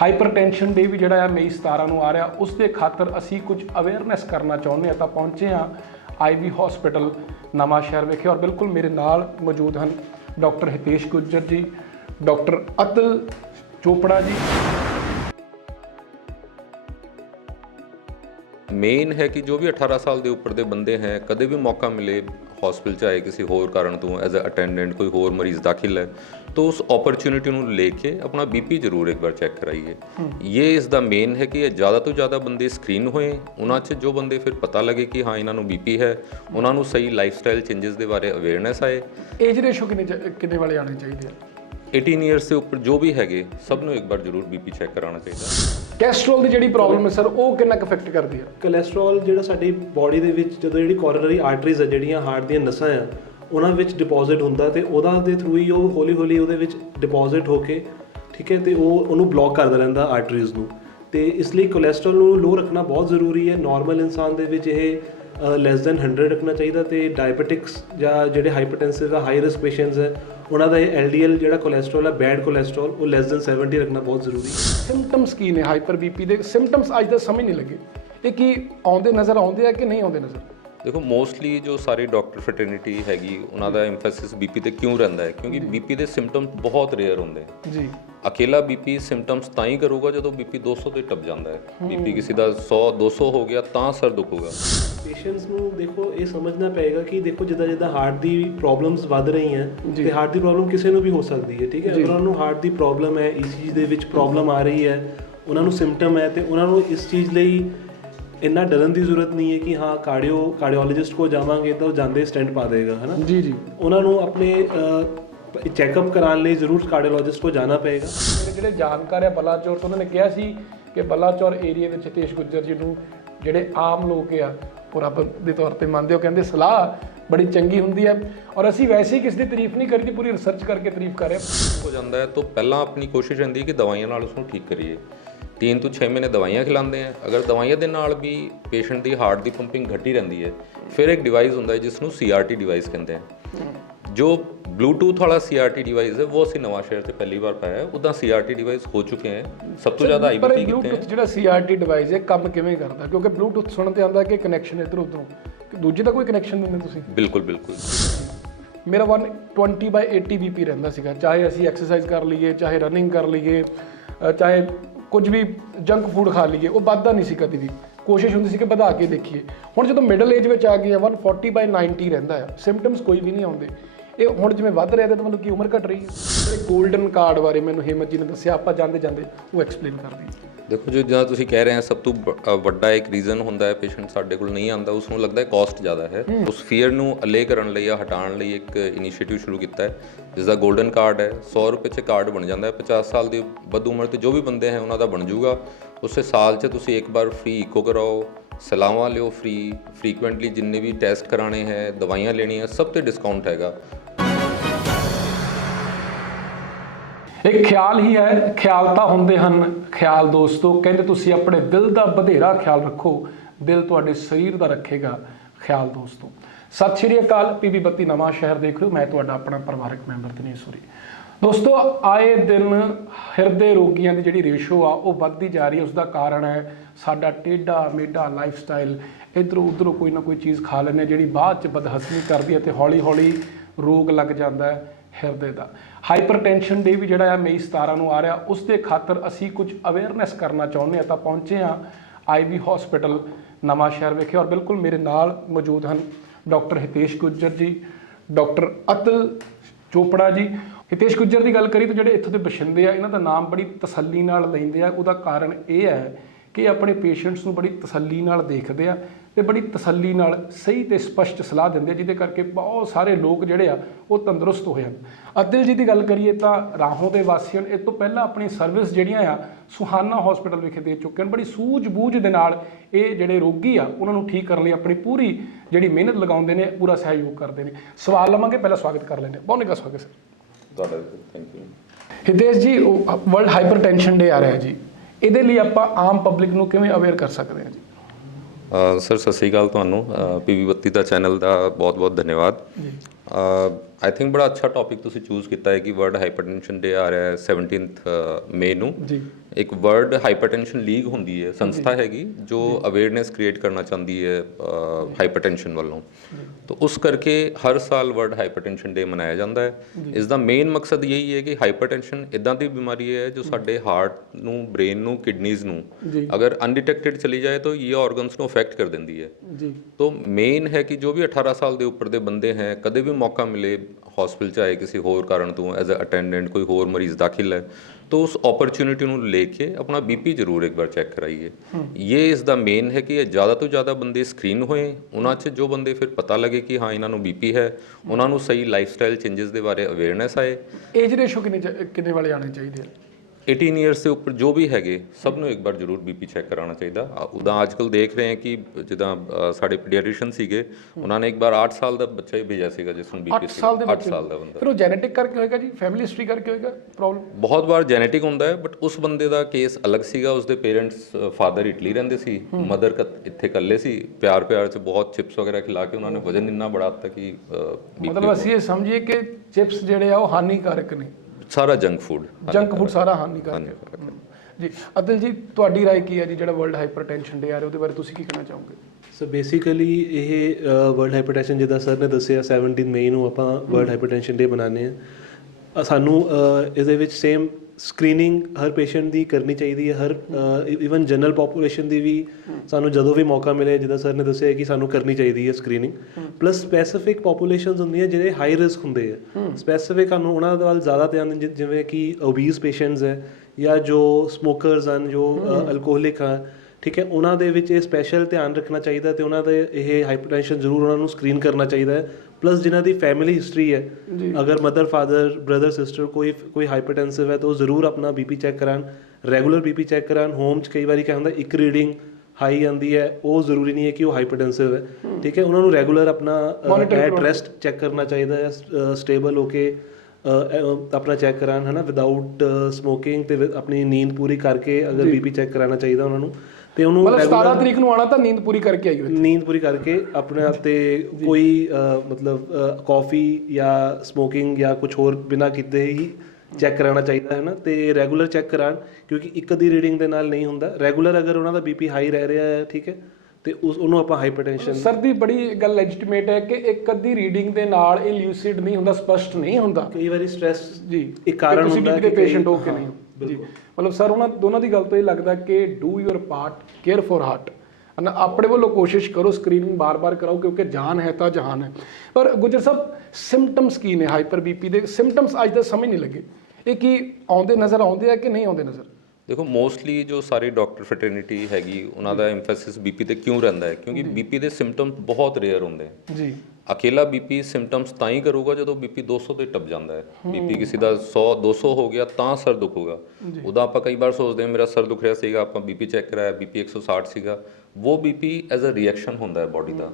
Hypertension ਡੇ ਵੀ ਜਿਹੜਾ ਆ ਮਈ 17 ਨੂੰ ਆ ਰਿਹਾ, ਉਸ ਦੇ ਖਾਤਰ ਅਸੀਂ ਕੁਝ ਅਵੇਅਰਨੈਸ ਕਰਨਾ ਚਾਹੁੰਦੇ ਆ ਤਾਂ ਪਹੁੰਚੇ ਆ ਆਈਵੀ ਹਸਪੀਟਲ ਨਵਾਂ ਸ਼ਹਿਰ ਵਿਖੇ ਔਰ ਬਿਲਕੁਲ ਮੇਰੇ ਨਾਲ ਮੌਜੂਦ ਹਨ ਡਾਕਟਰ ਹਿਤੇਸ਼ ਗੁੱਜਰ ਜੀ, ਡਾਕਟਰ ਅਤਲ ਚੋਪੜਾ ਜੀ। ਮੇਨ ਹੈ ਕਿ ਜੋ ਵੀ 18 ਸਾਲ ਦੇ ਉੱਪਰ ਦੇ ਬੰਦੇ ਹੈ, ਕਦੇ ਵੀ ਮੌਕਾ ਮਿਲੇ ਹਸਪੀਟਲ ਚ ਆਏ ਕਿਸੇ ਹੋਰ ਕਾਰਨ ਤੋਂ ਐਜ਼ ਅ ਅਟੈਂਡੈਂਟ ਕੋਈ ਹੋਰ ਮਰੀਜ਼ ਦਾਖਲ ਹੈ तो उस अपॉर्चुनिटी ਨੂੰ ਲੈ ਕੇ ਆਪਣਾ ਬੀਪੀ ਜ਼ਰੂਰ ਇੱਕ ਵਾਰ ਚੈੱਕ ਕਰਾਈਏ ਇਹ ਇਸ ਦਾ ਮੇਨ ਹੈ ਕਿ ਇਹ ਜ਼ਿਆਦਾ ਤੋਂ ਜ਼ਿਆਦਾ ਬੰਦੇ ਸਕਰੀਨ ਹੋਏ ਉਹਨਾਂ 'ਚ ਜੋ ਬੰਦੇ ਫਿਰ ਪਤਾ ਲੱਗੇ ਕਿ ਹਾਂ ਇਹਨਾਂ ਨੂੰ ਬੀਪੀ ਹੈ ਉਹਨਾਂ ਨੂੰ ਸਹੀ ਲਾਈਫਸਟਾਈਲ ਚੇਂਜਸ ਦੇ ਬਾਰੇ ਅਵੇਅਰਨੈਸ ਆਏ ਏਜ ਰੇਸ਼ੋ ਕਿੰਨੇ ਚ- ਕਿੰਨੇ ਵਾਲੇ ਆਣੇ ਚਾਹੀਦੇ ਆ 18 ਇਅਰਸ ਦੇ ਉੱਪਰ ਜੋ ਵੀ ਹੈਗੇ ਸਭ ਨੂੰ ਇੱਕ ਵਾਰ ਜ਼ਰੂਰ ਬੀਪੀ ਚੈੱਕ ਕਰਾਉਣਾ ਚਾਹੀਦਾ ਕੈਸਟਰੋਲ ਦੀ ਜਿਹੜੀ ਪ੍ਰੋਬਲਮ ਹੈ ਸਰ ਉਹ ਕਿੰਨਾ ਕੁ ਇਫੈਕਟ ਕਰਦੀ ਆ ਕੋਲੇਸਟ੍ਰੋਲ ਜਿਹੜਾ ਸਾਡੀ ਬਾਡੀ ਦੇ ਵਿੱਚ ਜਦੋਂ ਜਿਹੜੀ ਕੋਰੋਨਰੀ ਆਰਟਰੀਜ਼ ਆ ਜਿਹੜੀਆਂ ਹਾਰਟ ਦੀਆਂ ਨਸਾਂ ਆ ਉਹਨਾਂ ਵਿੱਚ ਡਿਪੋਜ਼ਿਟ ਹੁੰਦਾ ਤੇ ਉਹਦਾ ਦੇ ਥਰੂ ਹੀ ਉਹ ਹੌਲੀ ਹੌਲੀ ਉਹਦੇ ਵਿੱਚ ਡਿਪੋਜ਼ਿਟ ਹੋ ਕੇ, ਠੀਕ ਹੈ, ਤੇ ਉਹ ਉਹਨੂੰ ਬਲੌਕ ਕਰਦਾ ਰਹਿੰਦਾ ਆਰਟਰੀਜ਼ ਨੂੰ। ਤੇ ਇਸ ਲਈ ਕੋਲੇਸਟ੍ਰੋਲ ਨੂੰ ਲੋ ਰੱਖਣਾ ਬਹੁਤ ਜ਼ਰੂਰੀ ਹੈ। ਨਾਰਮਲ ਇਨਸਾਨ ਦੇ ਵਿੱਚ ਇਹ ਲੈਸ ਦੈਨ 100 ਰੱਖਣਾ ਚਾਹੀਦਾ ਤੇ ਡਾਇਬੀਟਿਕਸ ਜਾਂ ਜਿਹੜੇ ਹਾਈਪਰਟੈਂਸਿਵ ਆ ਹਾਈ ਰਿਸਕ ਪੇਸ਼ੈਂਟਸ ਹੈ, ਉਹਨਾਂ ਦਾ ਇਹ ਐਲਡੀਐਲ ਜਿਹੜਾ ਕੋਲੇਸਟ੍ਰੋਲ ਹੈ ਬੈਡ ਕੋਲੇਸਟ੍ਰੋਲ ਉਹ ਲੈਸ ਦੈਨ 70 ਰੱਖਣਾ ਬਹੁਤ ਜ਼ਰੂਰੀ ਹੈ। ਸਿੰਪਟਮਸ ਕੀ ਨੇ? ਹਾਈਪਰ ਬੀਪੀ ਦੇ ਸਿੰਪਟਮਸ ਅੱਜ ਤੱਕ ਸਮਝ ਨਹੀਂ ਲੱਗੇ। ਇਹ ਕੀ ਆਉਂਦੇ ਨਜ਼ਰ ਆਉਂਦੇ ਆ ਕਿ ਨਹੀਂ ਆਉਂਦੇ ਨਜ਼ਰ? ਦੇਖੋ ਮੋਸਟਲੀ ਜੋ ਸਾਰੀ ਡਾਕਟਰ ਫੈਟਰਨਿਟੀ ਹੈਗੀ ਉਹਨਾਂ ਦਾ ਐਮਫੈਸਿਸ ਬੀਪੀ ਤੇ ਕਿਉਂ ਰਹਿੰਦਾ ਹੈ? ਕਿਉਂਕਿ ਬੀਪੀ ਦੇ ਸਿੰਪਟਮਸ ਬਹੁਤ ਰੇਅਰ ਹੁੰਦੇ ਜੀ। ਅਕੇਲਾ ਬੀਪੀ ਸਿੰਪਟਮਸ ਤਾਂ ਹੀ ਕਰੂਗਾ ਜਦੋਂ ਬੀਪੀ 200 ਤੇ ਟੱਪ ਜਾਂਦਾ ਹੈ। ਬੀਪੀ ਕਿਸੇ ਦਾ 100 200 ਹੋ ਗਿਆ ਤਾਂ ਸਰ ਦੁਖੂਗਾ। ਪੇਸ਼ੈਂਟਸ ਨੂੰ ਦੇਖੋ ਇਹ ਸਮਝਣਾ ਪਏਗਾ ਕਿ ਦੇਖੋ ਜਿੱਦਾਂ ਜਿੱਦਾਂ ਹਾਰਟ ਦੀ ਪ੍ਰੋਬਲਮਸ ਵੱਧ ਰਹੀਆਂ। ਤੇ ਹਾਰਟ ਦੀ ਪ੍ਰੋਬਲਮ ਕਿਸੇ ਨੂੰ ਵੀ ਹੋ ਸਕਦੀ ਹੈ ਠੀਕ ਹੈ? ਜੀ। ਅਗਰ ਉਹਨਾਂ ਨੂੰ ਹਾਰਟ ਦੀ ਪ੍ਰੋਬਲਮ ਹੈ ਇਸ ਚੀਜ਼ ਦੇ ਵਿੱਚ ਪ੍ਰੋਬਲਮ ਆ ਰਹੀ ਹੈ ਉਹਨਾਂ ਨੂੰ ਸਿੰਪਟਮ ਹੈ ਤੇ ਉਹਨਾਂ ਨੂੰ ਇਸ ਚੀਜ਼ ਲਈ ਇੰਨਾ ਡਰਨ ਦੀ ਜ਼ਰੂਰਤ ਨਹੀਂ ਹੈ ਕਿ ਹਾਂ ਕਾਰਡੀਓ ਕਾਰਡੀਓਲੋਜਿਸਟ ਕੋ ਜਾਵਾਂਗੇ ਤਾਂ ਉਹ ਜਾਂਦੇ ਸਟੈਂਟ ਪਾ ਦੇਗਾ ਹੈ ਨਾ ਜੀ ਜੀ। ਉਹਨਾਂ ਨੂੰ ਆਪਣੇ ਚੈੱਕਅਪ ਕਰਾਉਣ ਲਈ ਜ਼ਰੂਰ ਕਾਰਡੀਓਲੋਜਿਸਟ ਕੋ ਜਾਣਾ ਪਏਗਾ। ਮੇਰੇ ਜਿਹੜੇ ਜਾਣਕਾਰ ਆ ਬਲਾਚੌਰ ਤੋਂ ਉਹਨਾਂ ਨੇ ਕਿਹਾ ਸੀ ਕਿ ਬਲਾਚੌਰ ਏਰੀਆ ਵਿੱਚ ਹਿਤੇਸ਼ ਗੁੱਜਰ ਜੀ ਨੂੰ ਜਿਹੜੇ ਆਮ ਲੋਕ ਆ ਉਹ ਰੱਬ ਦੇ ਤੌਰ ਤੇ ਮੰਨਦੇ ਉਹ ਕਹਿੰਦੇ ਸਲਾਹ ਬੜੀ ਚੰਗੀ ਹੁੰਦੀ ਹੈ ਔਰ ਅਸੀਂ ਵੈਸੇ ਹੀ ਕਿਸੇ ਦੀ ਤਾਰੀਫ ਨਹੀਂ ਕਰੀਦੀ ਪੂਰੀ ਰਿਸਰਚ ਕਰਕੇ ਤਾਰੀਫ ਕਰ ਰਹੇ ਹਾਂ। ਹੋ ਜਾਂਦਾ ਹੈ ਤਾਂ ਪਹਿਲਾਂ ਆਪਣੀ ਕੋਸ਼ਿਸ਼ ਰਹਿੰਦੀ ਹੈ ਕਿ ਦਵਾਈਆਂ ਨਾਲ ਉਸ ਨੂੰ ਠੀਕ ਕਰੀਏ। 3 ਤੋਂ 6 ਮਹੀਨੇ ਦਵਾਈਆਂ ਖਿਲਾਉਂਦੇ ਆ। ਅਗਰ ਦਵਾਈਆਂ ਦੇ ਨਾਲ ਵੀ ਪੇਸ਼ੈਂਟ ਦੀ ਹਾਰਟ ਦੀ ਪੰਪਿੰਗ ਘਟੀ ਰਹਿੰਦੀ ਹੈ ਫਿਰ ਇੱਕ ਡਿਵਾਈਸ ਹੁੰਦਾ ਹੈ ਜਿਸ ਨੂੰ CRT ਡਿਵਾਈਸ ਕਹਿੰਦੇ ਆ। ਜੋ ਬਲੂਟੂਥ ਵਾਲਾ CRT ਡਿਵਾਈਸ ਹੈ ਉਹ ਅਸੀਂ ਨਵਾਂ ਸ਼ਹਿਰ 'ਚ ਪਹਿਲੀ ਵਾਰ ਪਾਇਆ ਹੈ। ਉਦਾਂ CRT ਡਿਵਾਈਸ ਹੋ ਚੁੱਕੇ ਹੈ ਸਭ ਤੋਂ ਜ਼ਿਆਦਾ ਇਹ ਕੀਤੇ ਹੈ ਬਲੂਟੁੱਥ ਜਿਹੜਾ ਸੀਆਰਟੀ ਡਿਵਾਈਸ ਹੈ ਕੰਮ ਕਿਵੇਂ ਕਰਦਾ? ਕਿਉਂਕਿ ਬਲੂਟੁੱਥ ਸੁਣਨ ਤੇ ਆਉਂਦਾ ਕਿ ਕਨੈਕਸ਼ਨ ਇੱਧਰ ਉੱਧਰੋਂ। ਕਿ ਦੂਜੇ ਦਾ ਕੋਈ ਕਨੈਕਸ਼ਨ ਦਿੰਦੇ ਤੁਸੀਂ। ਬਿਲਕੁਲ ਬਿਲਕੁਲ। ਮੇਰਾ 120 ਬਾਈ 80 ਬੀਪੀ ਰਹਿੰਦਾ ਸੀਗਾ। ਚਾਹੇ ਅਸੀਂ ਐਕਸਰਸਾਈਜ਼ ਕਰ ਲਈਏ ਚਾਹੇ ਰਨਿੰਗ ਕਰ ਲਈਏ ਚਾਹੇ ਕੁਝ ਵੀ ਜੰਕ ਫੂਡ ਖਾ ਲਈਏ, ਉਹ ਵੱਧਦਾ ਨਹੀਂ ਸੀ ਕਦੀ ਵੀ। ਕੋਸ਼ਿਸ਼ ਹੁੰਦੀ ਸੀ ਕਿ ਵਧਾ ਕੇ ਦੇਖੀਏ। ਹੁਣ ਜਦੋਂ ਮਿਡਲ ਏਜ ਵਿੱਚ ਆ ਗਏ ਆ 140 ਬਾਈ 90 ਰਹਿੰਦਾ ਆ। ਸਿੰਪਟਮਸ ਕੋਈ ਵੀ ਨਹੀਂ ਆਉਂਦੇ। ਇਹ ਹੁਣ ਜਿਵੇਂ ਵੱਧ ਰਿਹਾ ਤਾਂ ਮਤਲਬ ਕੀ ਉਮਰ ਘਟ ਰਹੀ ਹੈ। ਜਿਹੜੇ 골ਡਨ ਕਾਰਡ ਬਾਰੇ ਮੈਨੂੰ ਹਿੰਮਤ ਜੀ ਨੇ ਦੱਸਿਆ ਆਪਾਂ ਜਾਂਦੇ ਜਾਂਦੇ ਉਹ ਐਕਸਪਲੇਨ ਕਰਦੇ ਹਾਂ। ਦੇਖੋ ਜੋ ਜਿੱਦਾਂ ਤੁਸੀਂ ਕਹਿ ਰਹੇ ਹੋ ਸਭ ਤੋਂ ਵੱਡਾ ਇੱਕ ਰੀਜ਼ਨ ਹੁੰਦਾ ਹੈ ਪੇਸ਼ੈਂਟ ਸਾਡੇ ਕੋਲ ਨਹੀਂ ਆਉਂਦਾ ਉਸ ਨੂੰ ਲੱਗਦਾ ਹੈ ਕਾਸਟ ਜ਼ਿਆਦਾ ਹੈ। ਉਸ ਫੀਅਰ ਨੂੰ ਅਲੇ ਕਰਨ ਲਈ ਜਾਂ ਹਟਾਉਣ ਲਈ ਇੱਕ ਇਨੀਸ਼ੀਏਟਿਵ ਸ਼ੁਰੂ ਕੀਤਾ ਹੈ ਜਿਸ ਦਾ 골ਡਨ ਕਾਰਡ ਹੈ। 100 ਰੁਪਏ 'ਚ ਕਾਰਡ ਬਣ ਜਾਂਦਾ ਹੈ 50 ਸਾਲ ਦੀ ਵੱਧ ਉਮਰ ਤੇ ਜੋ ਵੀ ਬੰਦੇ ਹੈ ਉਹਨਾਂ ਦਾ ਬਣ ਜਾਊਗਾ। ਉਸੇ ਸਾਲ 'ਚ ਤੁਸੀਂ ਇੱਕ ਵਾਰ ਫ੍ਰੀ ਇਕੋ ਕਰਾਓ ਸਲਾਹਾਂ ਲਿਓ ਫ੍ਰੀ ਫ੍ਰੀਕੁਐਂਟਲੀ ਜਿੰਨੇ ਵੀ ਟੈਸਟ ਕਰਾਣੇ ਹੈ ਦਵਾਈਆਂ ਲੈਣੀਆਂ ਸਭ ਤੇ ਡਿਸਕਾਊਂਟ ਹੈਗਾ। ਇਹ ਖਿਆਲ ਹੀ ਹੈ, ਖਿਆਲ ਤਾਂ ਹੁੰਦੇ ਹਨ। ਖਿਆਲ ਦੋਸਤੋ, ਕਹਿੰਦੇ ਤੁਸੀਂ ਆਪਣੇ ਦਿਲ ਦਾ ਵਧੇਰਾ ਖਿਆਲ ਰੱਖੋ। ਦਿਲ ਤੁਹਾਡੇ ਸਰੀਰ ਦਾ ਰੱਖੇਗਾ ਖਿਆਲ ਦੋਸਤੋ। ਸਤਿ ਸ਼੍ਰੀ ਅਕਾਲ ਪੀਬੀ ਬੱਤੀ ਨਵਾਂ ਸ਼ਹਿਰ ਦੇਖ ਰਹੇ ਹੋ। ਮੈਂ ਤੁਹਾਡਾ ਆਪਣਾ ਪਰਿਵਾਰਕ ਮੈਂਬਰ ਤਨੇਸ਼ਵਰੀ ਦੋਸਤੋ, ਆਏ ਦਿਨ ਹਿਰਦੇ ਰੋਗੀਆਂ ਦੀ ਜਿਹੜੀ ਰੇਸ਼ੋ ਆ, ਉਹ ਵੱਧਦੀ ਜਾ ਰਹੀ ਹੈ। ਉਸ ਦਾ ਕਾਰਨ ਹੈ ਸਾਡਾ ਟੇਢਾ ਮੇਢਾ ਲਾਈਫ ਸਟਾਈਲ ਇਧਰੋਂ ਉਧਰੋਂ ਕੋਈ ਨਾ ਕੋਈ ਚੀਜ਼ ਖਾ ਲੈਂਦੇ ਹਾਂ, ਜਿਹੜੀ ਬਾਅਦ ਚ ਬਦਹਸਮੀ ਕਰਦੀ ਹੈ ਤੇ ਹੌਲੀ ਹੌਲੀ ਰੋਗ ਲੱਗ ਜਾਂਦਾ ਹੈ। ਹਿਰਦੇ ਦਾ। ਹਾਈਪਰਟੈਂਸ਼ਨ ਡੇ ਵੀ ਜਿਹੜਾ ਆ ਮਈ 17 ਨੂੰ ਆ ਰਿਹਾ। ਉਸ ਦੇ ਖਾਤਰ ਅਸੀਂ ਕੁਝ ਅਵੇਅਰਨੈਸ ਕਰਨਾ ਚਾਹੁੰਦੇ ਆ ਤਾਂ ਪਹੁੰਚੇ ਆ ਆਈਵੀ ਹਸਪੀਟਲ ਨਵਾਂ ਸ਼ਹਿਰ ਵਿਖੇ। ਔਰ ਬਿਲਕੁਲ ਮੇਰੇ ਨਾਲ ਮੌਜੂਦ ਹਨ ਡਾਕਟਰ ਹਿਤੇਸ਼ ਗੁੱਜਰ ਜੀ, ਡਾਕਟਰ ਅਤਲ ਚੋਪੜਾ ਜੀ। ਹਿਤੇਸ਼ ਗੁੱਜਰ ਦੀ ਗੱਲ ਕਰੀ ਤਾਂ ਜਿਹੜੇ ਇੱਥੋਂ ਦੇ ਬਸ਼ਿੰਦੇ ਆ, ਇਹਨਾਂ ਦਾ ਨਾਮ ਬੜੀ ਤਸੱਲੀ ਨਾਲ ਲੈਂਦੇ ਆ। ਉਹਦਾ ਕਾਰਨ ਇਹ ਹੈ ਕਿ ਆਪਣੇ ਪੇਸ਼ੈਂਟਸ ਨੂੰ ਬੜੀ ਤਸੱਲੀ ਨਾਲ ਦੇਖਦੇ ਆ ਤੇ ਬੜੀ ਤਸੱਲੀ ਨਾਲ ਸਹੀ ਤੇ ਸਪਸ਼ਟ ਸਲਾਹ ਦਿੰਦੇ ਆ ਜਿਹਦੇ ਕਰਕੇ ਬਹੁਤ ਸਾਰੇ ਲੋਕ ਜਿਹੜੇ ਆ ਉਹ ਤੰਦਰੁਸਤ ਹੋਏ ਹਨ। ਅਦਿਲ ਜੀ ਦੀ ਗੱਲ ਕਰੀਏ ਤਾਂ ਰਾਹੋਂ ਦੇ ਵਾਸੀਆਂ ਇਹ ਤੋਂ ਪਹਿਲਾਂ ਆਪਣੀ ਸਰਵਿਸ ਜਿਹੜੀਆਂ ਆ ਸੁਹਾਨਾ ਹਸਪੀਟਲ ਵਿਖੇ ਦੇ ਚੁੱਕੇ ਹਨ। ਬੜੀ ਸੂਝ-ਬੂਝ ਦੇ ਨਾਲ ਇਹ ਜਿਹੜੇ ਰੋਗੀ ਆ ਉਹਨਾਂ ਨੂੰ ਠੀਕ ਕਰਨ ਲਈ ਆਪਣੀ ਪੂਰੀ ਜਿਹੜੀ ਮਿਹਨਤ ਲਗਾਉਂਦੇ ਨੇ ਪੂਰਾ ਸਹਿਯੋਗ ਕਰਦੇ ਨੇ। ਸਵਾਲ ਲਵਾਂਗੇ ਪਹਿਲਾਂ ਸਵਾਗਤ ਕਰ ਲੈਂਦੇ ਬਹੁਤ ਨਿੱਘਾ ਸਵਾਗਤ ਸਰ ਤੁਹਾਡਾ ਥੈਂਕ ਯੂ ਹਿਤੇਸ਼ ਜੀ ਵਰਲਡ ਹਾਈਪਰਟੈਂਸ਼ਨ ਡੇ ਆ ਰਿਹਾ ਜੀ। ਇਹਦੇ ਲਈ ਆਪਾਂ ਆਮ ਪਬਲਿਕ ਨੂੰ ਕਿਵੇਂ ਅਵੇਅਰ ਕਰ ਸਕਦੇ ਹਾਂ ਜੀ? ਸਰ ਸਤਿ ਸ੍ਰੀ ਅਕਾਲ ਤੁਹਾਨੂੰ। ਪੀਵੀ ਬੱਤੀ ਦਾ ਚੈਨਲ ਦਾ ਬਹੁਤ-ਬਹੁਤ ਧੰਨਵਾਦ। ਜੀ। ਆਈ ਥਿੰਕ ਬੜਾ ਅੱਛਾ ਟੌਪਿਕ ਤੁਸੀਂ ਚੂਜ਼ ਕੀਤਾ ਹੈ ਕਿ ਵਰਲਡ ਹਾਈਪਰਟੈਂਸ਼ਨ ਡੇ ਆ ਰਿਹਾ ਹੈ 17th ਮਈ ਨੂੰ। ਜੀ। ਇੱਕ ਵਰਲਡ ਹਾਈਪਰਟੈਂਸ਼ਨ ਲੀਗ ਹੁੰਦੀ ਹੈ ਸੰਸਥਾ ਹੈਗੀ ਜੋ ਅਵੇਅਰਨੈਸ ਕ੍ਰੀਏਟ ਕਰਨਾ ਚਾਹੁੰਦੀ ਹੈ ਹਾਈਪਰਟੈਂਸ਼ਨ ਵੱਲੋਂ। ਤਾਂ ਉਸ ਕਰਕੇ ਹਰ ਸਾਲ ਵਰਲਡ ਹਾਈਪਰਟੈਂਸ਼ਨ ਡੇ ਮਨਾਇਆ ਜਾਂਦਾ ਹੈ। ਇਸ ਦਾ ਮੇਨ ਮਕਸਦ ਇਹੀ ਹੈ ਕਿ ਹਾਈਪਰਟੈਂਸ਼ਨ ਇਦਾਂ ਦੀ ਬਿਮਾਰੀ ਹੈ ਜੋ ਸਾਡੇ ਹਾਰਟ ਨੂੰ ਬ੍ਰੇਨ ਨੂੰ ਕਿਡਨੀਜ਼ ਨੂੰ। ਅਗਰ ਅਨਡਿਟੈਕਟਡ ਚਲੀ ਜਾਏ ਤਾਂ ਇਹ ਆਰਗਨਸ ਨੂੰ ਅਫੈਕਟ ਕਰ ਦਿੰਦੀ ਹੈ। ਜੀ। तो ਮੇਨ ਹੈ ਕਿ ਜੋ ਵੀ 18 ਸਾਲ ਦੇ ਉੱਪਰ ਦੇ ਬੰਦੇ ਹੈ ਕਦੇ ਵੀ ਮੌਕਾ ਮਿਲੇ ਹਸਪੀਟਲ ਚ ਆਏ ਕਿਸੇ ਹੋਰ ਕਾਰਨ ਤੋਂ ਐਜ਼ ਅ ਅਟੈਂਡੈਂਟ ਕੋਈ ਹੋਰ ਮਰੀਜ਼ ਦਾਖਲ ਹੈ तो उस अपॉर्चुनिटी ਨੂੰ ਲੈ ਕੇ ਆਪਣਾ ਬੀਪੀ ਜ਼ਰੂਰ ਇੱਕ ਵਾਰ ਚੈੱਕ ਕਰਾਈਏ। ਇਹ ਇਸ ਦਾ ਮੇਨ ਹੈ ਕਿ ਇਹ ਜ਼ਿਆਦਾ ਤੋਂ ਜ਼ਿਆਦਾ ਬੰਦੇ ਸਕਰੀਨ ਹੋਏ ਉਹਨਾਂ 'ਚ ਜੋ ਬੰਦੇ ਫਿਰ ਪਤਾ ਲੱਗੇ ਕਿ ਹਾਂ ਇਹਨਾਂ ਨੂੰ ਬੀਪੀ ਹੈ ਉਹਨਾਂ ਨੂੰ ਸਹੀ ਲਾਈਫ ਸਟਾਈਲ ਚੇਂਜਸ ਦੇ ਬਾਰੇ ਅਵੇਅਰਨੈਸ ਆਏ। ਏਜ ਰੇਸ਼ੋ ਕਿੰਨੇ ਕਿੰਨੇ ਵਾਲੇ ਆਣੇ ਚਾਹੀਦੇ ਆ? 18 ਇਅਰਸ ਦੇ ਉੱਪਰ ਜੋ ਵੀ ਹੈਗੇ ਸਭ ਨੂੰ ਇੱਕ ਵਾਰ ਜ਼ਰੂਰ ਬੀਪੀ ਚੈੱਕ ਕਰਾਉਣਾ ਚਾਹੀਦਾ। ਉਦਾਂ ਅੱਜਕੱਲ ਦੇਖ ਰਹੇ ਹਾਂ ਕਿ ਜਿੱਦਾਂ ਸਾਡੇ ਪੀਡੀਆਟ੍ਰੀਸ਼ੀਅਨ ਸੀਗੇ ਉਹਨਾਂ ਨੇ ਇੱਕ ਵਾਰ 8 ਸਾਲ ਦਾ ਬੱਚਾ ਹੀ ਭੇਜਿਆ ਸੀਗਾ ਜਿਸ ਨੂੰ 8 ਬੀਪੀ ਦੇ 8 ਬੱਚੇ ਸਾਲ ਦਾ ਬੰਦਾ। ਫਿਰ ਉਹ ਜੈਨੇਟਿਕ ਕਰਕੇ ਹੋਏਗਾ ਜੀ? ਫੈਮਿਲੀ ਹਿਸਟਰੀ ਕਰਕੇ ਹੋਏਗਾ? ਪ੍ਰੋਬਲਮ ਬਹੁਤ ਵਾਰ ਜੈਨੇਟਿਕ ਹੁੰਦਾ ਹੈ ਬਟ ਉਸ ਬੰਦੇ ਦਾ ਕੇਸ ਅਲੱਗ ਸੀਗਾ। ਉਸਦੇ ਪੇਰੈਂਟਸ ਫਾਦਰ ਇਟਲੀ ਰਹਿੰਦੇ ਸੀ। ਮਦਰ ਇੱਥੇ ਇਕੱਲੇ ਸੀ। ਪਿਆਰ ਪਿਆਰ ਚ ਬਹੁਤ ਚਿਪਸ ਵਗੈਰਾ ਖਿਲਾ ਕੇ ਉਹਨਾਂ ਨੇ ਵਜਨ ਇੰਨਾ ਬੜਾ ਦਿੱਤਾ ਕਿ ਮਤਲਬ ਅਸੀਂ ਇਹ ਸਮਝੀਏ ਕਿ ਚਿਪਸ ਜਿਹੜੇ ਆ ਉਹ ਹਾਨੀਕਾਰਕ ਨੇ। ਸਾਰਾ ਜੰਕ ਫੂਡ ਜੰਕ ਫੂਡ ਸਾਰਾ ਹਾਨੀਕਾਰਕ ਹੈ ਹਮ, ਜੀ ਅਦਲ ਜੀ ਤੁਹਾਡੀ رائے ਕੀ ਹੈ ਜੀ ਜਿਹੜਾ ਵਰਲਡ ਹਾਈਪਰਟੈਂਸ਼ਨ ਡੇ ਆ ਰਿਹਾ ਉਹਦੇ ਬਾਰੇ ਤੁਸੀਂ ਕੀ ਕਹਿਣਾ ਚਾਹੋਗੇ ਸੋ ਬੇਸਿਕਲੀ ਇਹ ਵਰਲਡ ਹਾਈਪਰਟੈਂਸ਼ਨ ਜਿੱਦਾਂ ਸਰ ਨੇ ਦੱਸਿਆ 17 ਮਈ ਨੂੰ ਆਪਾਂ ਵਰਲਡ ਹਾਈਪਰਟੈਂਸ਼ਨ ਡੇ ਮਨਾਉਂਦੇ ਆ ਸਾਨੂੰ ਅ, ਇਹਦੇ ਵਿੱਚ ਸੇਮ ਸਕਰੀਨਿੰਗ ਹਰ ਪੇਸ਼ੈਂਟ ਦੀ ਕਰਨੀ ਚਾਹੀਦੀ ਹੈ, ਹਰ ਇਵਨ ਜਨਰਲ ਪੋਪੂਲੇਸ਼ਨ ਦੀ ਵੀ ਸਾਨੂੰ ਜਦੋਂ ਵੀ ਮੌਕਾ ਮਿਲੇ, ਜਿੱਦਾਂ ਸਰ ਨੇ ਦੱਸਿਆ ਕਿ ਸਾਨੂੰ ਕਰਨੀ ਚਾਹੀਦੀ ਹੈ ਸਕਰੀਨਿੰਗ ਪਲੱਸ ਸਪੈਸੀਫਿਕ ਪੋਪੂਲੇਸ਼ਨਸ ਹੁੰਦੀਆਂ ਜਿਹੜੇ ਹਾਈ ਰਿਸਕ ਹੁੰਦੇ ਆ। ਸਪੈਸੀਫਿਕ ਸਾਨੂੰ ਉਹਨਾਂ ਦੇ ਵੱਲ ਜ਼ਿਆਦਾ ਧਿਆਨ ਜਿ- ਜਿਵੇਂ ਕਿ ਓਬੀਸ ਪੇਸ਼ੈਂਟਸ ਹੈ, ਜਾਂ ਜੋ ਸਮੋਕਰਸ ਹਨ, ਜੋ ਅਲਕੋਹਲਿਕ ਹਨ ਠੀਕ ਹੈ, ਉਹਨਾਂ ਦੇ ਵਿੱਚ ਇਹ ਸਪੈਸ਼ਲ ਧਿਆਨ ਰੱਖਣਾ ਚਾਹੀਦਾ ਤੇ ਉਹਨਾਂ ਦੇ ਇਹ ਹਾਈਪਰਟੈਂਸ਼ਨ ਜ਼ਰੂਰ ਉਹਨਾਂ ਨੂੰ ਸਕਰੀਨ ਕਰਨਾ ਚਾਹੀਦਾ ਹੈ। ਪਲੱਸ ਜਿਨ੍ਹਾਂ ਦੀ ਫੈਮਿਲੀ ਹਿਸਟਰੀ ਹੈ ਅਗਰ ਮਦਰ ਫਾਦਰ ਬ੍ਰਦਰ ਸਿਸਟਰ ਕੋਈ ਕੋਈ ਹਾਈਪਰਟੈਂਸਿਵ ਹੈ ਤਾਂ ਉਹ ਜ਼ਰੂਰ ਆਪਣਾ ਬੀਪੀ ਚੈੱਕ ਕਰਾਉਣ ਰੈਗੂਲਰ ਬੀਪੀ ਚੈੱਕ ਕਰਾਉਣ ਹੋਮ 'ਚ ਕਈ ਵਾਰੀ ਹੁੰਦਾ ਇੱਕ ਰੀਡਿੰਗ ਹਾਈ ਆਂਦੀ ਹੈ ਉਹ ਜ਼ਰੂਰੀ ਨਹੀਂ ਹੈ ਕਿ ਉਹ ਹਾਈਪਰਟੈਂਸਿਵ ਹੈ। ਠੀਕ ਹੈ ਉਹਨਾਂ ਨੂੰ ਰੈਗੂਲਰ ਆਪਣਾ ਐਟ ਰੈਸਟ ਚੈੱਕ ਕਰਨਾ ਚਾਹੀਦਾ ਹੈ ਸਟੇਬਲ ਹੋ ਕੇ ਆਪਣਾ ਚੈੱਕ ਕਰਾਉਣ ਹਨਾ ਵਿਦਆਊਟ ਸਮੋਕਿੰਗ ਤੇ ਆਪਣੀ ਨੀਂਦ ਪੂਰੀ ਕਰਕੇ ਅਗਰ ਬੀਪੀ ਚੈੱਕ ਕਰਾਉਣਾ ਚਾਹੀਦਾ ਉਹਨਾਂ ਨੂੰ। ਤੇ ਉਹਨੂੰ ਮਤਲਬ 17 regular ਤਰੀਕ ਨੂੰ ਆਣਾ ਤਾਂ ਨੀਂਦ ਪੂਰੀ ਕਰਕੇ ਆਈਓ ਨੀਂਦ ਪੂਰੀ ਕਰਕੇ ਆਪਣੇ ਆਪ ਤੇ ਕੋਈ ਮਤਲਬ ਕਾਫੀ ਜਾਂ ਸਮੋਕਿੰਗ ਜਾਂ ਕੁਝ ਹੋਰ ਬਿਨਾ ਕੀਤੇ ਹੀ ਚੈੱਕ ਕਰਾਉਣਾ ਚਾਹੀਦਾ ਹੈ ਨਾ ਤੇ ਰੈਗੂਲਰ ਚੈੱਕ ਕਰਾਉਣ ਕਿਉਂਕਿ ਇੱਕ ਦੀ ਰੀਡਿੰਗ ਦੇ ਨਾਲ ਨਹੀਂ ਹੁੰਦਾ। ਰੈਗੂਲਰ ਅਗਰ ਉਹਨਾਂ ਦਾ ਬੀਪੀ ਹਾਈ ਰਹਿ ਰਿਹਾ ਹੈ ਠੀਕ ਹੈ ਤੇ ਉਸ ਉਹਨੂੰ ਆਪਾਂ ਹਾਈਪਰਟੈਂਸ਼ਨ ਸਰ ਦੀ ਬੜੀ ਗੱਲ ਲੈਜੀਟੀਮੇਟ ਹੈ ਕਿ ਇੱਕ ਅੱਧੀ ਰੀਡਿੰਗ ਦੇ ਨਾਲ ਇਹ ਲਿਊਸਿਡ ਨਹੀਂ ਹੁੰਦਾ ਸਪਸ਼ਟ ਨਹੀਂ ਹੁੰਦਾ। ਕਈ ਵਾਰੀ ਸਟ੍ਰੈਸ ਜੀ ਇੱਕ ਕਾਰਨ ਹੁੰਦਾ ਕਿ ਪੇਸ਼ੈਂਟ ਹੋ ਕੇ ਨਹੀਂ ਜੀ। ਮਤਲਬ ਸਰ, ਉਹਨਾਂ ਦੋਨਾਂ ਦੀ ਗੱਲ ਤੋਂ ਇਹ ਲੱਗਦਾ ਕਿ do your part care for heart ਨਾ ਆਪਣੇ ਵੱਲੋਂ ਕੋਸ਼ਿਸ਼ ਕਰੋ ਸਕਰੀਨਿੰਗ ਬਾਰ-ਬਾਰ ਕਰਾਓ, ਕਿਉਂਕਿ ਜਾਨ ਹੈ ਤਾਂ ਜਹਾਨ ਹੈ। ਪਰ ਗੁਜਰ ਸਾਹਿਬ ਸਿੰਪਟਮਸ ਕੀ ਨੇ? ਹਾਈਪਰ ਬੀਪੀ ਦੇ ਸਿੰਪਟਮਸ ਅੱਜ ਤੱਕ ਸਮਝ ਨਹੀਂ ਲੱਗੇ। ਇਹ ਕੀ ਆਉਂਦੇ ਨਜ਼ਰ ਆਉਂਦੇ ਆ ਕਿ ਨਹੀਂ ਆਉਂਦੇ ਨਜ਼ਰ? ਦੇਖੋ ਮੋਸਟਲੀ ਜੋ ਸਾਰੀ ਡਾਕਟਰ ਫੈਟਰਨਿਟੀ ਹੈਗੀ ਉਹਨਾਂ ਦਾ ਐਮਫੈਸਿਸ ਬੀਪੀ ਤੇ ਕਿਉਂ ਰਹਿੰਦਾ ਹੈ? ਕਿਉਂਕਿ ਬੀਪੀ ਦੇ ਸਿੰਪਟਮਸ ਬਹੁਤ ਰੇਅਰ ਹੁੰਦੇ ਹੈ। ਜੀ। ਅਕੇਲਾ ਬੀਪੀ ਸਿੰਪਟਮਸ ਤਾਂ ਹੀ ਕਰੂਗਾ ਜਦੋਂ ਬੀਪੀ 200 ਤੇ ਟੱਪ ਜਾਂਦਾ ਹੈ। ਬੀਪੀ ਕਿਸੇ ਦਾ 100 200 ਹੋ ਗਿਆ ਤਾਂ ਸਰ ਦੁਖੂਗਾ। ਉਹਦਾ ਆਪਾਂ ਕਈ ਵਾਰ ਸੋਚਦੇ ਹਾਂ ਮੇਰਾ ਸਰ ਦੁਖ ਰਿਹਾ ਸੀਗਾ ਆਪਾਂ ਬੀਪੀ ਚੈੱਕ ਕਰਾਇਆ ਬੀਪੀ 160 ਸੀਗਾ। ਉਹ ਬੀਪੀ ਐਜ਼ ਅ ਰਿਐਕਸ਼ਨ ਹੁੰਦਾ ਹੈ ਬਾਡੀ ਦਾ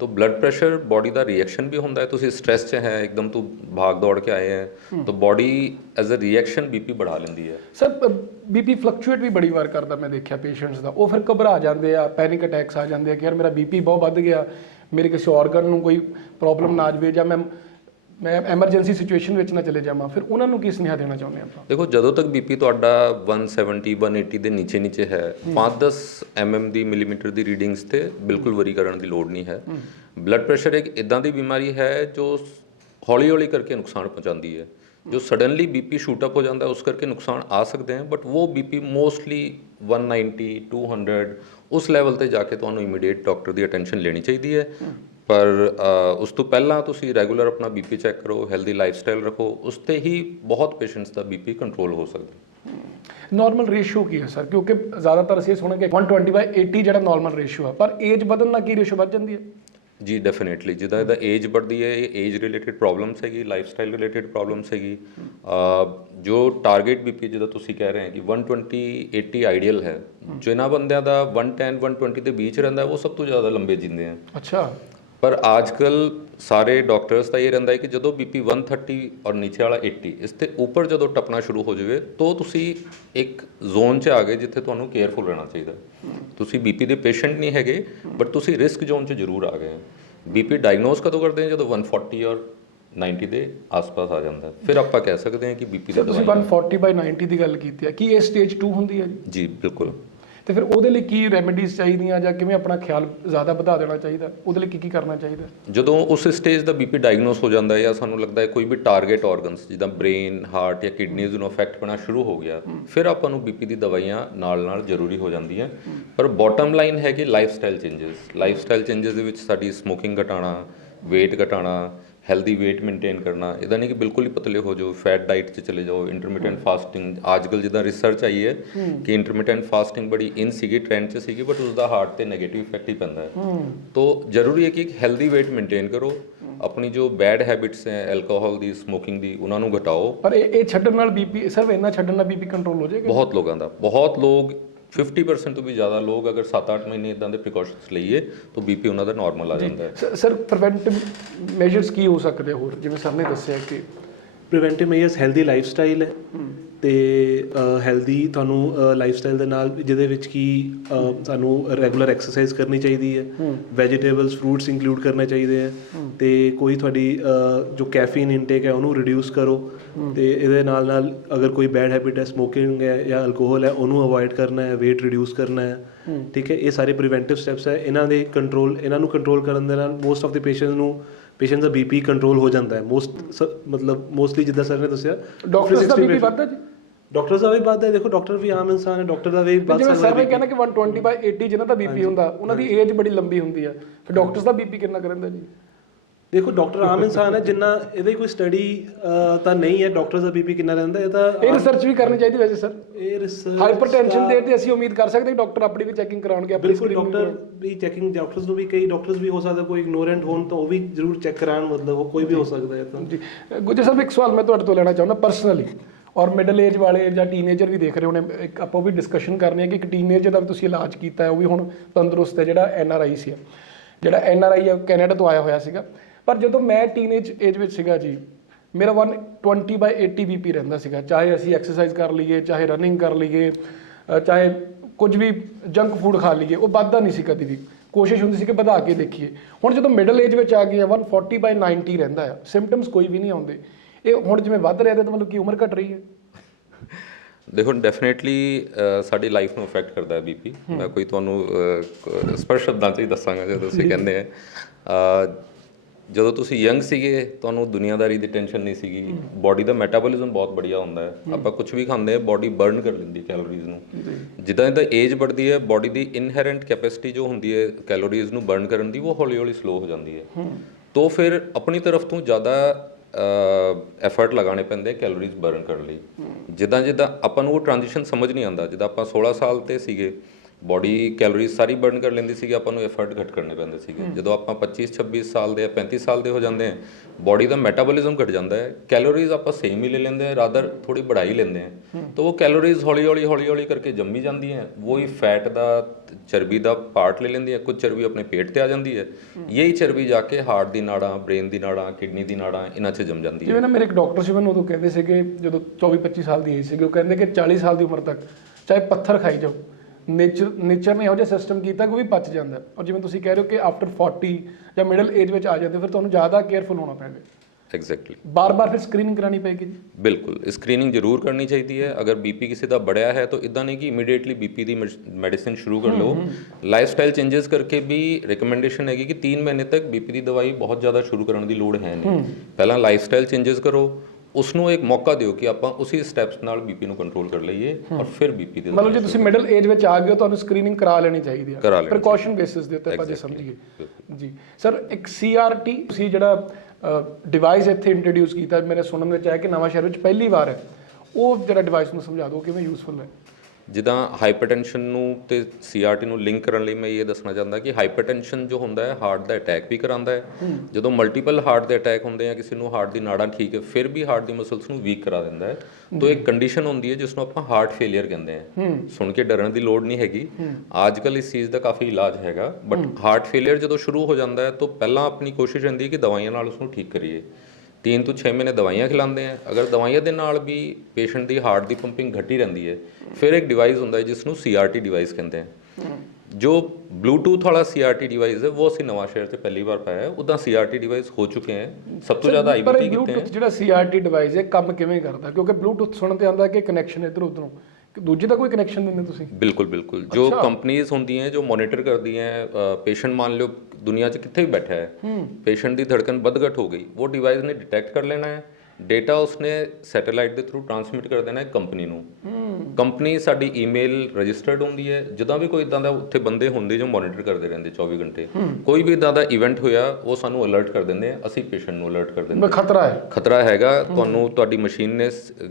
ਤਾਂ ਬਲੱਡ ਪ੍ਰੈਸ਼ਰ ਬਾਡੀ ਦਾ ਰਿਐਕਸ਼ਨ ਵੀ ਹੁੰਦਾ ਹੈ ਤੁਸੀਂ ਸਟ੍ਰੈਸ 'ਚ ਹੈ ਇੱਕਦਮ ਤੋਂ ਭਾਗ ਦੌੜ ਕੇ ਆਏ ਹੈ ਤਾਂ body as a reaction BP बढ़ा ਲੈਂਦੀ ਹੈ ਸਰ ਬੀਪੀ ਫਲਕਚੁਏਟ ਵੀ ਬੜੀ ਵਾਰ ਕਰਦਾ ਮੈਂ ਦੇਖਿਆ ਪੇਸ਼ੈਂਟਸ ਦਾ ਉਹ ਫਿਰ ਘਬਰਾ ਜਾਂਦੇ ਆ ਪੈਨਿਕ ਅਟੈਕਸ ਆ ਜਾਂਦੇ ਆ ਕਿ ਯਾਰ ਮੇਰਾ ਬੀਪੀ ਬਹੁਤ ਵੱਧ ਗਿਆ ਮੇਰੇ ਕਿਸੇ ਆਰਗਨ ਨੂੰ ਕੋਈ ਪ੍ਰੋਬਲਮ ਨਾ ਆ ਜਾਵੇ ਜਾਂ ਮੈਂ ਮੈਂ ਐਮਰਜੈਂਸੀ ਸਿਚੁਏਸ਼ਨ ਵਿੱਚ ਨਾ ਚਲੇ ਜਾਵਾਂ। ਫਿਰ ਉਹਨਾਂ ਨੂੰ ਕੀ ਸੁਨੇਹਾ ਦੇਣਾ ਚਾਹੁੰਦੇ ਆਪਾਂ? ਦੇਖੋ ਜਦੋਂ ਤੱਕ ਬੀਪੀ ਤੁਹਾਡਾ 170 180 ਦੇ ਨੀਚੇ ਨੀਚੇ ਹੈ। 5-10 mm ਦੀ ਮਿਲੀਮੀਟਰ ਦੀ ਰੀਡਿੰਗਸ ਤੇ ਬਿਲਕੁਲ ਵਰੀ ਕਰਨ ਦੀ ਲੋੜ ਨਹੀਂ ਹੈ। ਬਲੱਡ ਪ੍ਰੈਸ਼ਰ ਇੱਕ ਇਦਾਂ ਦੀ ਬਿਮਾਰੀ ਹੈ ਜੋ ਹੌਲੀ ਹੌਲੀ ਕਰਕੇ ਨੁਕਸਾਨ ਪਹੁੰਚਾਉਂਦੀ ਹੈ। ਜੋ ਸਡਨਲੀ ਬੀਪੀ ਸ਼ੂਟ ਅਪ ਹੋ ਜਾਂਦਾ ਹੈ ਉਸ ਕਰਕੇ ਨੁਕਸਾਨ ਆ ਸਕਦੇ ਹਨ ਬਟ ਉਹ ਬੀਪੀ ਮੋਸਟਲੀ 190 200 ਉਸ ਲੈਵਲ ਤੇ ਜਾ ਕੇ ਤੁਹਾਨੂੰ ਇਮੀਡੀਏਟ ਡਾਕਟਰ ਦੀ ਅਟੈਂਸ਼ਨ ਲੈਣੀ ਚਾਹੀਦੀ ਹੈ। ਪਰ ਉਸ ਤੋਂ ਪਹਿਲਾਂ ਤੁਸੀਂ ਰੈਗੂਲਰ ਆਪਣਾ ਬੀਪੀ ਚੈੱਕ ਕਰੋ ਹੈਲਦੀ ਲਾਈਫਸਟਾਈਲ ਰੱਖੋ ਉਸ ਤੇ ਹੀ ਬਹੁਤ ਪੇਸ਼ੈਂਟਸ ਦਾ ਬੀਪੀ ਕੰਟਰੋਲ ਹੋ ਸਕਦਾ। ਨਾਰਮਲ ਰੇਸ਼ੀਓ ਕੀ ਹੈ ਸਰ ਕਿਉਂਕਿ ਜ਼ਿਆਦਾਤਰ ਅਸੀਂ ਇਹ ਸੁਣਾਂਗੇ 120 ਬਾਈ 80 ਜਿਹੜਾ ਨਾਰਮਲ ਰੇਸ਼ੀਓ ਹੈ ਪਰ ਏਜ ਵਧਣ ਨਾਲ ਕੀ ਰੇਸ਼ੀਓ ਵੱਧ ਜਾਂਦੀ ਹੈ? ਜੀ ਡੈਫੀਨਿਟਲੀ ਜਿੱਦਾਂ ਇਹਦਾ ਏਜ ਵਧਦੀ ਹੈ ਇਹ ਏਜ ਰਿਲੇਟਡ ਪ੍ਰੋਬਲਮਸ ਹੈਗੀ ਲਾਈਫਸਟਾਈਲ ਰਿਲੇਟਡ ਪ੍ਰੋਬਲਮਸ ਹੈਗੀ। ਜੋ ਟਾਰਗੇਟ ਬੀਪੀ ਜਿਹਦਾ ਤੁਸੀਂ ਕਹਿ ਰਹੇ ਹੋ ਕਿ 120 80 ਆਈਡੀਅਲ ਹੈ ਜੋ ਇਹਨਾਂ ਬੰਦਿਆਂ ਦਾ 110 120 ਦੇ ਵਿੱਚ ਰਹਿੰਦਾ ਉਹ ਸਭ ਤੋਂ ਜ਼ਿਆਦਾ ਲੰਬੇ ਜਿੰਦੇ ਆ। ਅੱਛਾ। ਪਰ ਅੱਜਕੱਲ ਸਾਰੇ ਡਾਕਟਰਸ ਦਾ ਇਹ ਰਹਿੰਦਾ ਹੈ ਕਿ ਜਦੋਂ ਬੀਪੀ 130 ਔਰ ਨੀਚੇ ਵਾਲਾ 80 ਇਸ ਤੇ ਉੱਪਰ ਜਦੋਂ ਟੱਪਣਾ ਸ਼ੁਰੂ ਹੋ ਜਾਵੇ ਤਾਂ ਤੁਸੀਂ ਇੱਕ ਜ਼ੋਨ 'ਚ ਆ ਗਏ ਜਿੱਥੇ ਤੁਹਾਨੂੰ ਕੇਅਰਫੁਲ ਰਹਿਣਾ ਚਾਹੀਦਾ। ਤੁਸੀਂ ਬੀਪੀ ਦੇ ਪੇਸ਼ੈਂਟ ਨਹੀਂ ਹੈਗੇ ਬਟ ਤੁਸੀਂ ਰਿਸਕ ਜ਼ੋਨ 'ਚ ਜ਼ਰੂਰ ਆ ਗਏ ਬੀਪੀ ਡਾਇਗਨੋਸ ਕਦੋਂ ਕਰਦੇ ਹਾਂ? ਜਦੋਂ 140 ਔਰ 90 ਦੇ ਆਸ-ਪਾਸ ਆ ਜਾਂਦਾ ਹੈ। ਫਿਰ ਆਪਾਂ ਕਹਿ ਸਕਦੇ ਹਾਂ ਕਿ ਬੀਪੀ ਦਾ ਤੁਸੀਂ ਦਵਾਈ 140 ਬਾਈ 90 ਦੀ ਗੱਲ ਕੀਤੀ ਹੈ। ਕੀ ਇਹ ਸਟੇਜ 2 ਹੁੰਦੀ ਹੈ ਜੀ? ਜੀ ਬਿਲਕੁਲ। ਤੇ ਫਿਰ ਉਹਦੇ ਲਈ ਕੀ ਰੈਮੇਡੀਜ਼ ਚਾਹੀਦੀਆਂ ਜਾਂ ਕਿਵੇਂ ਆਪਣਾ ਖਿਆਲ ਜ਼ਿਆਦਾ ਵਧਾ ਦੇਣਾ ਚਾਹੀਦਾ? ਉਹਦੇ ਲਈ ਕੀ ਕੀ ਕਰਨਾ ਚਾਹੀਦਾ? ਜਦੋਂ ਉਸ ਸਟੇਜ ਦਾ ਬੀਪੀ ਡਾਇਗਨੋਸ ਹੋ ਜਾਂਦਾ ਹੈ ਜਾਂ ਸਾਨੂੰ ਲੱਗਦਾ ਹੈ ਕੋਈ ਵੀ ਟਾਰਗੇਟ ਆਰਗਨਸ ਜਿੱਦਾਂ ਬ੍ਰੇਨ ਹਾਰਟ ਜਾਂ ਕਿਡਨੀਜ਼ ਨੂੰ ਅਫੈਕਟ ਕਰਨਾ ਸ਼ੁਰੂ ਹੋ ਗਿਆ ਫਿਰ ਆਪਾਂ ਨੂੰ ਬੀਪੀ ਦੀ ਦਵਾਈਆਂ ਨਾਲ-ਨਾਲ ਜ਼ਰੂਰੀ ਹੋ ਜਾਂਦੀਆਂ। ਪਰ ਬਾਟਮ ਲਾਈਨ ਹੈ ਕਿ ਲਾਈਫਸਟਾਈਲ ਚੇਂਜਸ ਲਾਈਫਸਟਾਈਲ ਚੇਂਜਸ ਦੇ ਵਿੱਚ ਸਾਡੀ ਸਮੋਕਿੰਗ ਘਟਾਉਣਾ weight ਘਟਾਉਣਾ ਹੈਲਦੀ weight ਮੇਨਟੇਨ ਕਰਨਾ ਇਹਦਾ ਨਹੀਂ ਕਿ ਬਿਲਕੁਲ ਹੀ ਪਤਲੇ ਹੋ ਜਾਓ ਫੈਟ ਡਾਈਟ 'ਚ ਚਲੇ ਜਾਓ ਇੰਟਰਮਿਟੈਂਟ ਫਾਸਟਿੰਗ ਅੱਜਕੱਲ ਜਿੱਦਾਂ ਰਿਸਰਚ ਆਈ ਹੈ ਕਿ ਇੰਟਰਮਿਟੈਂਟ ਫਾਸਟਿੰਗ ਬੜੀ ਇਨ ਸੀਗੀ ਟ੍ਰੈਂਡ 'ਚ ਸੀਗੀ ਬਟ ਉਸ ਦਾ ਹਾਰਟ ਤੇ 네ਗੇਟਿਵ ਇਫੈਕਟ ਹੀ ਪੈਂਦਾ ਹੈ। ਤੋ ਜ਼ਰੂਰੀ ਹੈ ਕਿ ਇੱਕ ਹੈਲਦੀ weight ਮੇਨਟੇਨ ਕਰੋ ਆਪਣੀ ਜੋ ਬੈਡ ਹੈਬਿਟਸ ਹੈ ਐਲਕੋਹਲ ਦੀ ਸਮੋਕਿੰਗ ਦੀ ਉਹਨਾਂ ਨੂੰ ਘਟਾਓ। ਪਰ ਇਹ ਛੱਡਣ ਨਾਲ ਬੀਪੀ ਸਿਰਫ ਇੰਨਾ ਛੱਡਣ ਨਾਲ ਬੀਪੀ ਕੰਟਰੋਲ ਹੋ ਜਾਏਗਾ? ਬਹੁਤ ਲੋਕਾਂ ਦਾ ਬਹੁਤ ਲੋਕ 50% ਤੋਂ ਵੀ ਜ਼ਿਆਦਾ ਲੋਕ ਅਗਰ 7-8 ਮਹੀਨੇ ਇਦਾਂ ਦੇ ਪ੍ਰੀਕਾਸ਼ਨਸ ਲਈਏ ਤਾਂ ਬੀਪੀ ਉਹਨਾਂ ਦਾ ਨਾਰਮਲ ਆ ਜਾਂਦਾ ਹੈ। ਸਰ ਪ੍ਰੀਵੈਂਟਿਵ ਮੈਜਰਸ ਕੀ ਹੋ ਸਕਦੇ ਹੋਰ? ਜਿਵੇਂ ਸਰ ਨੇ ਦੱਸਿਆ ਕਿ ਪ੍ਰੀਵੈਂਟਿਵ ਮੇਜਰਸ ਹੈਲਦੀ ਲਾਈਫਸਟਾਈਲ ਹੈ। ਤੇ ਹੈਲਦੀ ਤੁਹਾਨੂੰ ਲਾਈਫਸਟਾਈਲ ਦੇ ਨਾਲ ਜਿਹਦੇ ਵਿੱਚ ਕੀ ਸਾਨੂੰ ਰੈਗੂਲਰ ਐਕਸਰਸਾਈਜ਼ ਕਰਨੀ ਚਾਹੀਦੀ ਹੈ ਵੈਜੀਟੇਬਲਸ ਫਰੂਟਸ ਇੰਕਲੂਡ ਕਰਨੇ ਚਾਹੀਦੇ ਹੈ ਤੇ ਕੋਈ ਤੁਹਾਡੀ ਜੋ ਕੈਫੀਨ ਇਨਟੇਕ ਹੈ ਉਹਨੂੰ ਰਿਡਿਊਸ ਕਰੋ ਤੇ ਇਹਦੇ ਨਾਲ ਨਾਲ ਅਗਰ ਕੋਈ ਬੈਡ ਹੈਬਿਟ ਹੈ ਸਮੋਕਿੰਗ ਹੈ ਜਾਂ ਅਲਕੋਹਲ ਹੈ ਉਹਨੂੰ ਅਵੋਇਡ ਕਰਨਾ ਹੈ weight ਰਿਡਿਊਸ ਕਰਨਾ ਹੈ ਠੀਕ ਹੈ? ਇਹ ਸਾਰੇ ਪ੍ਰੀਵੈਂਟਿਵ ਸਟੈਪਸ ਹੈ ਇਹਨਾਂ ਦੇ ਕੰਟਰੋਲ ਇਹਨਾਂ ਨੂੰ ਕੰਟਰੋਲ ਕਰਨ ਦੇ ਨਾਲ ਮੋਸਟ ਆਫ ਦੀ ਪੇਸ਼ੈਂਟਸ ਨੂੰ ਪੇਸ਼ੈਂਟ ਦਾ ਬੀਪੀ ਕੰਟਰੋਲ ਹੋ ਜਾਂਦਾ ਹੈ ਮੋਸਟ ਮਤਲਬ ਮੋਸਟਲੀ ਜਿੱਦਾਂ ਸਰ ਨੇ ਦੱਸਿਆ ਡਾਕਟਰਸ ਦਾ 360 ਬੀਪੀ ਵੱਧਦਾ ਜੀ। ਡਾਕਟਰ ਦਾ ਵੀ ਵੱਧਦਾ ਹੈ ਦੇਖੋ ਡਾਕਟਰ ਵੀ ਆਮ ਇਨਸਾਨ ਹੈ ਡਾਕਟਰ ਦਾ ਵੀ ਵੱਧ ਜਿਵੇਂ ਸਕਦਾ ਸਰ ਨੇ ਹੈ ਕਹਿੰਦਾ ਕਿ 120 ਬਾਈ 80 ਜਿਹਨਾਂ ਦਾ ਬੀਪੀ ਹੁੰਦਾ ਉਹਨਾਂ ਦੀ ਏਜ ਬੜੀ ਲੰਬੀ ਹੁੰਦੀ ਆ। ਫਿਰ ਡਾਕਟਰਸ ਦਾ ਬੀਪੀ ਕਿੰਨਾ ਕਰਦਾ ਜੀ? ਦੇਖੋ ਡਾਕਟਰ ਆਮ ਇਨਸਾਨ ਹੈ ਜਿੰਨਾ ਇਹਦੇ ਕੋਈ ਸਟੱਡੀ ਤਾਂ ਨਹੀਂ ਹੈ ਡਾਕਟਰ ਦਾ ਬੀਪੀ ਕਿੰਨਾ ਰਹਿੰਦਾ ਇਹ ਤਾਂ ਇਹ ਰਿਸਰਚ ਵੀ ਕਰਨੀ ਚਾਹੀਦੀ ਵੈਸੇ ਸਰ ਇਹ ਰਿਸਰਚ ਹਾਈਪਰਟੈਂਸ਼ਨ ਦੇ ਤੇ ਅਸੀਂ ਉਮੀਦ ਕਰ ਸਕਦੇ ਹਾਂ ਕਿ ਡਾਕਟਰ ਆਪਣੀ ਵੀ ਚੈਕਿੰਗ ਕਰਾਉਣਗੇ ਆਪਣੀ ਬਿਲਕੁਲ ਡਾਕਟਰ ਵੀ ਚੈਕਿੰਗ ਡਾਕਟਰਸ ਨੂੰ ਵੀ ਕਈ ਡਾਕਟਰਸ ਵੀ ਹੋ ਸਕਦਾ ਕੋਈ ਇਗਨੋਰੈਂਟ ਹੋਣ ਤਾਂ ਉਹ ਵੀ ਜ਼ਰੂਰ ਚੈੱਕ ਕਰਾਉਣ ਮਤਲਬ ਉਹ ਕੋਈ ਵੀ ਹੋ ਸਕਦਾ ਹੈ ਤਾਂ। ਜੀ। ਗੁੱਜਰ ਸਾਹਿਬ ਇੱਕ ਸਵਾਲ ਮੈਂ ਤੁਹਾਡੇ ਤੋਂ ਲੈਣਾ ਚਾਹੁੰਦਾ ਪਰਸਨਲੀ ਔਰ ਮਿਡਲ ਏਜ ਵਾਲੇ ਜਾਂ ਟੀਨੇਜਰ ਵੀ ਦੇਖ ਰਹੇ ਹੋਣੇ, ਇੱਕ ਆਪਾਂ ਉਹ ਵੀ ਡਿਸਕਸ਼ਨ ਕਰਨੀ ਹੈ ਕਿ ਇੱਕ ਟੀਨੇਜਰ ਦਾ ਵੀ ਤੁਸੀਂ ਇਲਾਜ ਕੀਤਾ ਹੈ, ਉਹ ਵੀ ਹੁਣ ਤੰਦਰੁਸਤ ਹੈ, ਜਿਹੜਾ ਐਨ ਆਰ ਆਈ ਸੀ ਜਿਹੜਾ ਐਨ ਆਰ ਆਈ ਹੈ ਕੈਨੇਡਾ ਤੋਂ ਆਇਆ ਹੋਇਆ ਸੀਗਾ। ਪਰ ਜਦੋਂ ਮੈਂ ਟੀਨੇਜ ਏਜ ਵਿੱਚ ਸੀਗਾ ਜੀ, ਮੇਰਾ 120 ਬਾਈ 80 ਬੀਪੀ ਰਹਿੰਦਾ ਸੀਗਾ। ਚਾਹੇ ਅਸੀਂ ਐਕਸਰਸਾਈਜ਼ ਕਰ ਲਈਏ, ਚਾਹੇ ਰਨਿੰਗ ਕਰ ਲਈਏ ਚਾਹੇ ਕੁਝ ਵੀ ਜੰਕ ਫੂਡ ਖਾ ਲਈਏ, ਉਹ ਵੱਧਦਾ ਨਹੀਂ ਸੀ ਕਦੀ ਵੀ। ਕੋਸ਼ਿਸ਼ ਹੁੰਦੀ ਸੀ ਕਿ ਵਧਾ ਕੇ ਦੇਖੀਏ। ਹੁਣ ਜਦੋਂ ਮਿਡਲ ਏਜ ਵਿੱਚ ਆ ਗਏ ਆ 140 ਬਾਈ 90 ਰਹਿੰਦਾ ਆ। ਸਿੰਪਟਮਸ ਕੋਈ ਵੀ ਨਹੀਂ ਆਉਂਦੇ। ਇਹ ਹੁਣ ਜਿਵੇਂ ਵੱਧ ਰਿਹਾ ਤਾਂ ਮਤਲਬ ਕੀ ਉਮਰ ਘਟ ਰਹੀ ਹੈ? ਦੇਖੋ ਡੈਫੀਨੇਟਲੀ ਸਾਡੀ ਲਾਈਫ ਨੂੰ ਅਫੈਕਟ ਕਰਦਾ ਹੈ ਬੀਪੀ ਮੈਂ ਕੋਈ ਤੁਹਾਨੂੰ ਸਪਸ਼ਟ ਸ਼ਬਦਾਂ 'ਚ ਹੀ ਦੱਸਾਂਗਾ ਜਦੋਂ ਤੁਸੀਂ ਕਹਿੰਦੇ ਆ। ਜਦੋਂ ਤੁਸੀਂ ਯੰਗ ਸੀਗੇ ਤੁਹਾਨੂੰ ਦੁਨੀਆਦਾਰੀ ਦੀ ਟੈਨਸ਼ਨ ਨਹੀਂ ਸੀਗੀ। ਬਾਡੀ ਦਾ ਮੈਟਾਬੋਲਿਜ਼ਮ ਬਹੁਤ ਬੜੀਆ ਹੁੰਦਾ ਹੈ। ਆਪਾਂ ਕੁਝ ਵੀ ਖਾਂਦੇ ਆ ਬਾਡੀ ਬਰਨ ਕਰ ਲੈਂਦੀ ਕੈਲੋਰੀਜ਼ ਨੂੰ। ਜਿੱਦਾਂ ਜਿੱਦਾਂ ਏਜ ਵੱਧਦੀ ਹੈ ਬਾਡੀ ਦੀ ਇਨਹੈਰੈਂਟ ਕੈਪੈਸਿਟੀ ਜੋ ਹੁੰਦੀ ਹੈ ਕੈਲੋਰੀਜ਼ ਨੂੰ ਬਰਨ ਕਰਨ ਦੀ ਉਹ ਹੌਲੀ ਹੌਲੀ ਸਲੋ ਹੋ ਜਾਂਦੀ ਹੈ। ਤੋਂ ਫਿਰ ਆਪਣੀ ਤਰਫ ਤੋਂ ਜ਼ਿਆਦਾ ਐਫਰਟ ਲਗਾਉਣੇ ਪੈਂਦੇ ਕੈਲੋਰੀਜ਼ ਬਰਨ ਕਰਨ ਲਈ। ਜਿੱਦਾਂ ਜਿੱਦਾਂ ਆਪਾਂ ਨੂੰ ਉਹ ਟ੍ਰਾਂਜੀਸ਼ਨ ਸਮਝ ਨਹੀਂ ਆਉਂਦਾ ਜਿੱਦਾਂ ਆਪਾਂ 16 ਸਾਲ ਤੇ ਸੀਗੇ ਬਾਡੀ ਕੈਲੋਰੀਜ਼ ਸਾਰੀ ਬਰਨ ਕਰ ਲੈਂਦੀ ਸੀਗੀ ਆਪਾਂ ਨੂੰ ਐਫਰਟ ਘੱਟ ਕਰਨੇ ਪੈਂਦੇ ਸੀਗੇ। ਜਦੋਂ ਆਪਾਂ 25 26 ਸਾਲ ਦੇ ਜਾਂ 35 ਸਾਲ ਦੇ ਹੋ ਜਾਂਦੇ ਆ ਬਾਡੀ ਦਾ ਮੈਟਾਬੋਲਿਜ਼ਮ ਘਟ ਜਾਂਦਾ ਹੈ। ਕੈਲੋਰੀਜ਼ ਆਪਾਂ ਸੇਮ ਹੀ ਲੈ ਲੈਂਦੇ ਆ ਰਾਦਰ ਥੋੜੀ ਬੜਾਈ ਲੈਂਦੇ ਆ ਤਾਂ ਉਹ ਕੈਲੋਰੀਜ਼ ਹੌਲੀ ਹੌਲੀ ਹੌਲੀ ਹੌਲੀ ਕਰਕੇ ਜੰਮੀ ਜਾਂਦੀਆਂ ਵਹੀ ਫੈਟ ਦਾ ਚਰਬੀ ਦਾ ਪਾਰਟ ਲੈ ਲੈਂਦੀ ਹੈ। ਕੁਝ ਚਰਬੀ ਆਪਣੇ ਪੇਟ ਤੇ ਆ ਜਾਂਦੀ ਹੈ। ਯਹੀ ਚਰਬੀ ਜਾ ਕੇ ਹਾਰਟ ਦੀ ਨਾੜਾਂ ਬ੍ਰੇਨ ਦੀ ਨਾੜਾਂ ਕਿਡਨੀ ਦੀ ਨਾੜਾਂ ਇਹਨਾਂ 'ਚ ਜੰਮ ਜਾਂਦੀ ਹੈ। ਜਿਵੇਂ ਨਾ ਮੇਰੇ ਇੱਕ ਡਾਕਟਰ ਸੀ ਮੈਨੂੰ ਉਦੋਂ ਕਹਿੰਦੇ ਸੀਗੇ ਜਦੋਂ 24 25 ਸਾਲ ਦੀ ਏਜ ਸੀਗੀ ਉਹ ਕਹਿੰਦੇ ਕਿ 40 ਸਾਲ ਦੀ ਉਮਰ ਤੱਕ ਚਾਹੇ ਪੱਥਰ ਖਾਈ ਜਾਓ। ਨੇਚਰ ਨੇਚਰ ਨੇ ਇਹੋ ਜਿਹਾ ਸਿਸਟਮ ਕੀਤਾ ਕਿ ਉਹ ਵੀ ਪਚ ਜਾਂਦਾ। ਔਰ ਜਿਵੇਂ ਤੁਸੀਂ ਕਹਿ ਰਹੇ ਹੋ ਕਿ ਆਫਟਰ 40 ਜਾਂ ਮਿਡਲ ਏਜ ਵਿੱਚ ਆ ਜਾਂਦੇ ਫਿਰ ਤੁਹਾਨੂੰ ਜ਼ਿਆਦਾ ਕੇਅਰਫੁਲ ਹੋਣਾ ਪੈਂਦਾ। ਐਗਜ਼ੈਕਟਲੀ ਬਾਰ-ਬਾਰ ਫਿਰ ਸਕਰੀਨਿੰਗ ਕਰਾਣੀ ਪਏਗੀ ਜੀ। ਬਿਲਕੁਲ ਸਕਰੀਨਿੰਗ ਜ਼ਰੂਰ ਕਰਨੀ ਚਾਹੀਦੀ ਹੈ। ਅਗਰ ਬੀਪੀ ਕਿਸੇ ਦਾ ਬੜਿਆ ਹੈ ਤਾਂ ਇਦਾਂ ਨਹੀਂ ਕਿ ਇਮੀਡੀਏਟਲੀ ਬੀਪੀ ਦੀ ਮੈਡੀਸਿਨ ਸ਼ੁਰੂ ਕਰ ਲਓ। ਲਾਈਫਸਟਾਈਲ ਚੇਂਜਸ ਕਰਕੇ ਵੀ ਰეკਮੈਂਡੇਸ਼ਨ ਹੈਗੀ ਕਿ 3 ਮਹੀਨੇ ਤੱਕ ਬੀਪੀ ਦੀ ਦਵਾਈ ਬਹੁਤ ਜ਼ਿਆਦਾ ਸ਼ੁਰੂ ਕਰਨ ਦੀ ਲੋੜ ਹੈ ਨਹੀਂ। ਪਹਿਲਾਂ ਲਾਈਫਸਟਾਈਲ ਚੇਂਜਸ ਕਰੋ ਉਸ ਨੂੰ ਇੱਕ ਮੌਕਾ ਦਿਓ ਕਿ ਆਪਾਂ ਉਸੇ ਸਟੈਪਸ ਨਾਲ ਬੀਪੀ ਨੂੰ ਕੰਟਰੋਲ ਕਰ ਲਈਏ ਔਰ ਫਿਰ ਬੀਪੀ ਦੇ ਮਤਲਬ ਜੇ ਤੁਸੀਂ ਮਿਡਲ ਏਜ ਵਿੱਚ ਆ ਗਏ ਹੋ ਤੁਹਾਨੂੰ ਸਕਰੀਨਿੰਗ ਕਰਾ ਲੈਣੀ ਚਾਹੀਦੀ ਹੈ ਪ੍ਰੀਕਾਸ਼ਨ ਬੇਸਿਸ ਦੇ ਉੱਤੇ ਆਪਾਂ ਜੇ ਸਮਝੀਏ। ਜੀ। ਸਰ ਇੱਕ ਸੀਆਰਟੀ ਤੁਸੀਂ ਜਿਹੜਾ ਡਿਵਾਈਸ ਇੱਥੇ ਇੰਟਰੋਡਿਊਸ ਕੀਤਾ ਮੇਰੇ ਸੁਣਨ ਵਿੱਚ ਆਇਆ ਕਿ ਨਵਾਂ ਸ਼ਹਿਰ ਵਿੱਚ ਪਹਿਲੀ ਵਾਰ ਹੈ। ਉਹ ਜਿਹੜਾ ਡਿਵਾਈਸ ਨੂੰ ਸਮਝਾ ਦਿਓ ਕਿਵੇਂ ਯੂਜ਼ਫੁਲ ਹੈ? ਜਿੱਦਾਂ ਹਾਈਪਰਟੈਂਸ਼ਨ ਨੂੰ ਤੇ ਸੀਆਰਟੀ ਨੂੰ ਲਿੰਕ ਕਰਨ ਲਈ ਮੈਂ ਇਹ ਦੱਸਣਾ ਚਾਹੁੰਦਾ ਕਿ ਹਾਈਪਰਟੈਂਸ਼ਨ ਜੋ ਹੁੰਦਾ ਹੈ ਹਾਰਟ ਦਾ ਅਟੈਕ ਵੀ ਕਰਾਉਂਦਾ ਹੈ। ਜਦੋਂ ਮਲਟੀਪਲ ਹਾਰਟ ਦੇ ਅਟੈਕ ਹੁੰਦੇ ਆ ਕਿਸੇ ਨੂੰ ਹਾਰਟ ਦੀ ਨਾੜਾਂ ਠੀਕ ਹੈ ਫਿਰ ਵੀ ਹਾਰਟ ਦੀ ਮਸਲਸ ਨੂੰ ਵੀਕ ਕਰਾ ਦਿੰਦਾ ਹੈ। ਤੋਂ ਇੱਕ ਕੰਡੀਸ਼ਨ ਹੁੰਦੀ ਹੈ ਜਿਸ ਨੂੰ ਆਪਾਂ ਹਾਰਟ ਫੇਲਿਅਰ ਕਹਿੰਦੇ ਆ ਸੁਣ ਕੇ ਡਰਨ ਦੀ ਲੋੜ ਨਹੀਂ ਹੈਗੀ। ਅੱਜ ਕੱਲ ਇਸ ਚੀਜ਼ ਦਾ ਕਾਫੀ ਇਲਾਜ ਹੈਗਾ ਬਟ ਹਾਰਟ ਫੇਲਿਅਰ ਜਦੋਂ ਸ਼ੁਰੂ ਹੋ ਜਾਂਦਾ ਹੈ ਤਾਂ ਪਹਿਲਾਂ ਆਪਣੀ ਕੋਸ਼ਿਸ਼ ਹੁੰਦੀ ਹੈ ਕਿ ਦਵਾਈਆਂ ਨਾਲ ਉਸ ਨੂੰ ਠੀਕ ਕਰੀਏ। 3 ਤੋਂ 6 ਮਹੀਨੇ ਦਵਾਈਆਂ ਖਿਲਾਉਂਦੇ ਆ। ਅਗਰ ਦਵਾਈਆਂ ਦੇ ਨਾਲ ਵੀ ਪੇਸ਼ੈਂਟ ਦੀ ਹਾਰਟ ਦੀ ਪੰਪਿੰਗ ਘਟੀ ਰਹਿੰਦੀ ਹੈ ਫਿਰ ਇੱਕ ਡਿਵਾਈਸ ਹੁੰਦਾ ਹੈ ਜਿਸ ਨੂੰ ਸੀਆਰਟੀ ਡਿਵਾਈਸ ਕਹਿੰਦੇ ਆ। ਜੋ ਬਲੂਟੂਥ ਵਾਲਾ CRT ਡਿਵਾਈਸ ਹੈ ਉਹ ਅਸੀਂ ਨਵਾਂ ਸ਼ਹਿਰ 'ਚ ਪਹਿਲੀ ਵਾਰ ਪਾਇਆ ਹੈ। ਉਦਾਂ CRT ਡਿਵਾਈਸ ਹੋ ਚੁੱਕੇ ਹੈ ਸਭ ਤੋਂ ਜ਼ਿਆਦਾ ਪਰ ਇਹ ਕੀਤੇ ਹੈ ਬਲੂਟੁੱਥ ਜਿਹੜਾ CRT ਡਿਵਾਈਸ ਹੈ ਕੰਮ ਕਿਵੇਂ ਕਰਦਾ? ਕਿਉਂਕਿ ਬਲੂਟੁੱਥ ਸੁਣਨ ਤੇ ਆਉਂਦਾ ਕਿ ਕਨੈਕਸ਼ਨ ਇੱਧਰ ਉੱਧਰੋਂ। ਦੂਜੇ ਦਾ ਕੋਈ ਕਨੈਕਸ਼ਨ ਦਿੰਦੇ ਤੁਸੀਂ? ਬਿਲਕੁਲ ਬਿਲਕੁਲ। ਜੋ ਕੰਪਨੀਆਂ ਹੁੰਦੀਆਂ ਜੋ ਮੋਨੀਟਰ ਕਰਦੀਆਂ ਪੇਸ਼ੈਂਟ ਮੰਨ ਲਿਓ ਦੁਨੀਆ 'ਚ ਕਿੱਥੇ ਵੀ ਬੈਠਾ ਹੈ ਪੇਸ਼ੈਂਟ ਦੀ ਧੜਕਨ ਵੱਧ ਘਟ ਹੋ ਗਈ ਉਹ ਡਿਵਾਈਸ ਨੇ ਡਿਟੈਕਟ ਕਰ ਲੈਣਾ ਹੈ ਡਾਟਾ ਉਸਨੇ ਸੈਟੇਲਾਈਟ ਦੇ ਥਰੂ ਟਰਾਂਸਮਿਟ ਕਰ ਦੇਣਾ ਹੈ ਕੰਪਨੀ ਨੂੰ। ਕੰਪਨੀ ਸਾਡੀ ਈਮੇਲ ਰਜਿਸਟਰਡ ਹੁੰਦੀ ਹੈ। ਜਦੋਂ ਵੀ ਕੋਈ ਇਦਾਂ ਦਾ ਉੱਥੇ ਬੰਦੇ ਹੁੰਦੇ ਜੋ ਮੋਨੀਟਰ ਕਰਦੇ ਰਹਿੰਦੇ 24 ਘੰਟੇ ਕੋਈ ਵੀ ਇਦਾਂ ਦਾ ਇਵੈਂਟ ਹੋਇਆ ਉਹ ਸਾਨੂੰ ਅਲਰਟ ਕਰ ਦਿੰਦੇ ਆ। ਅਸੀਂ ਪੇਸ਼ੈਂਟ ਨੂੰ ਅਲਰਟ ਕਰ ਦਿੰਦੇ ਮੈਂ ਖਤਰਾ ਹੈ। ਖਤਰਾ ਹੈਗਾ। ਤੁਹਾਨੂੰ ਤੁਹਾਡੀ ਮਸ਼ੀਨ ਨੇ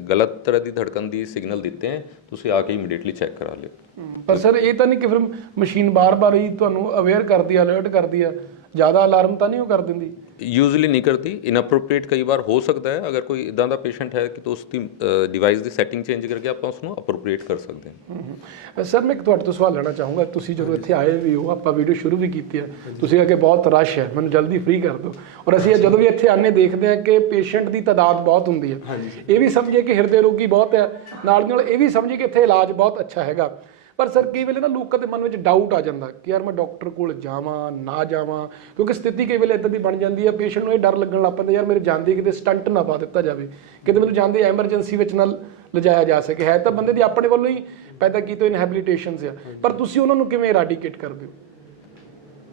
ਗਲਤ ਤਰ੍ਹਾਂ ਦੀ ਧੜਕਨ ਦੀ ਸਿਗਨਲ ਦਿੱਤੇ ਹੈ ਤੁਸੀਂ ਆ ਕੇ ਇਮੀਡੀਏਟਲੀ ਚੈੱਕ ਕਰਾ ਲਿਓ। ਪਰ ਸਰ ਇਹ ਤਾਂ ਨਹੀਂ ਕਿ ਫਿਰ ਮਸ਼ੀਨ ਬਾਰ-ਬਾਰ ਹੀ ਤੁਹਾਨੂੰ ਅਵੇਅਰ ਕਰਦੀ ਹੈ ਅਲਰਟ ਕਰਦੀ ਹੈ ਜ਼ਿਆਦਾ ਅਲਾਰਮ ਤਾਂ ਨਹੀਂ ਉਹ ਕਰ ਦਿੰਦੀ? ਯੂਜ਼ੂਲੀ ਨਹੀਂ ਕਰਦੀ ਇਨਅਪਰੋਪ੍ਰੀਏਟ ਕਈ ਵਾਰ ਹੋ ਸਕਦਾ ਹੈ ਅਗਰ ਕੋਈ ਇਦਾਂ ਦਾ ਪੇਸ਼ੈਂਟ ਹੈ ਕਿ ਤਾਂ ਉਸ ਦੀ ਡਿਵਾਈਸ ਦੀ ਸੈਟਿੰਗ ਚੇਂਜ ਕਰਕੇ ਆਪਾਂ ਉਸ ਨੂੰ ਅਪਰੋਪ੍ਰੀਏਟ ਕਰ ਸਕਦੇ ਹਾਂ ਸਰ ਮੈਂ ਇੱਕ ਤੁਹਾਡੇ ਤੋਂ ਸਵਾਲ ਲੈਣਾ ਚਾਹੂੰਗਾ ਤੁਸੀਂ ਜਦੋਂ ਇੱਥੇ ਆਏ ਵੀ ਹੋ ਆਪਾਂ ਵੀਡੀਓ ਸ਼ੁਰੂ ਵੀ ਕੀਤੀ ਹੈ ਤੁਸੀਂ ਆ ਕਿ ਬਹੁਤ ਰਸ਼ ਹੈ ਮੈਨੂੰ ਜਲਦੀ ਫ੍ਰੀ ਕਰ ਦਿਓ ਔਰ ਅਸੀਂ ਜਦੋਂ ਵੀ ਇੱਥੇ ਆਨੇ ਦੇਖਦੇ ਹਾਂ ਕਿ ਪੇਸ਼ੈਂਟ ਦੀ ਤਾਦਾਦ ਬਹੁਤ ਹੁੰਦੀ ਹੈ ਇਹ ਵੀ ਸਮਝੀਏ ਕਿ ਹਿਰਦੇ ਰੋਗੀ ਬਹੁਤ ਹੈ ਨਾਲ ਦੀ ਨਾਲ ਇਹ ਵੀ ਸਮਝੀਏ ਕਿ ਇੱਥੇ ਇਲਾਜ ਬਹੁਤ ਅੱਛਾ ਹੈਗਾ ਪਰ ਸਰ ਕਈ ਵੇਲੇ ਨਾ ਲੋਕਾਂ ਦੇ ਮਨ ਵਿੱਚ ਡਾਊਟ ਆ ਜਾਂਦਾ ਕਿ ਯਾਰ ਮੈਂ ਡਾਕਟਰ ਕੋਲ ਜਾਵਾਂ ਨਾ ਜਾਵਾਂ ਕਿਉਂਕਿ ਸਥਿਤੀ ਕਈ ਵੇਲੇ ਇਦਾਂ ਦੀ ਬਣ ਜਾਂਦੀ ਹੈ ਪੇਸ਼ੈਂਟ ਨੂੰ ਇਹ ਡਰ ਲੱਗਣ ਲੱਗ ਪੈਂਦਾ ਯਾਰ ਮੇਰੇ ਜਾਂਦੇ ਕਿਤੇ ਸਟੰਟ ਨਾ ਪਾ ਦਿੱਤਾ ਜਾਵੇ ਕਿਤੇ ਮੈਨੂੰ ਜਾਂਦੇ ਐਮਰਜੈਂਸੀ ਵਿੱਚ ਨਾ ਲਿਜਾਇਆ ਜਾ ਸਕੇ। ਹੈ ਤਾਂ ਬੰਦੇ ਦੀ ਆਪਣੇ ਵੱਲੋਂ ਹੀ ਪੈਦਾ ਕੀਤੇ ਇਨਹੈਬਿਲਿਟੇਸ਼ਨਸ ਆ। ਪਰ ਤੁਸੀਂ ਉਹਨਾਂ ਨੂੰ ਕਿਵੇਂ ਇਰਾਡੀਕੇਟ ਕਰਦੇ ਹੋ?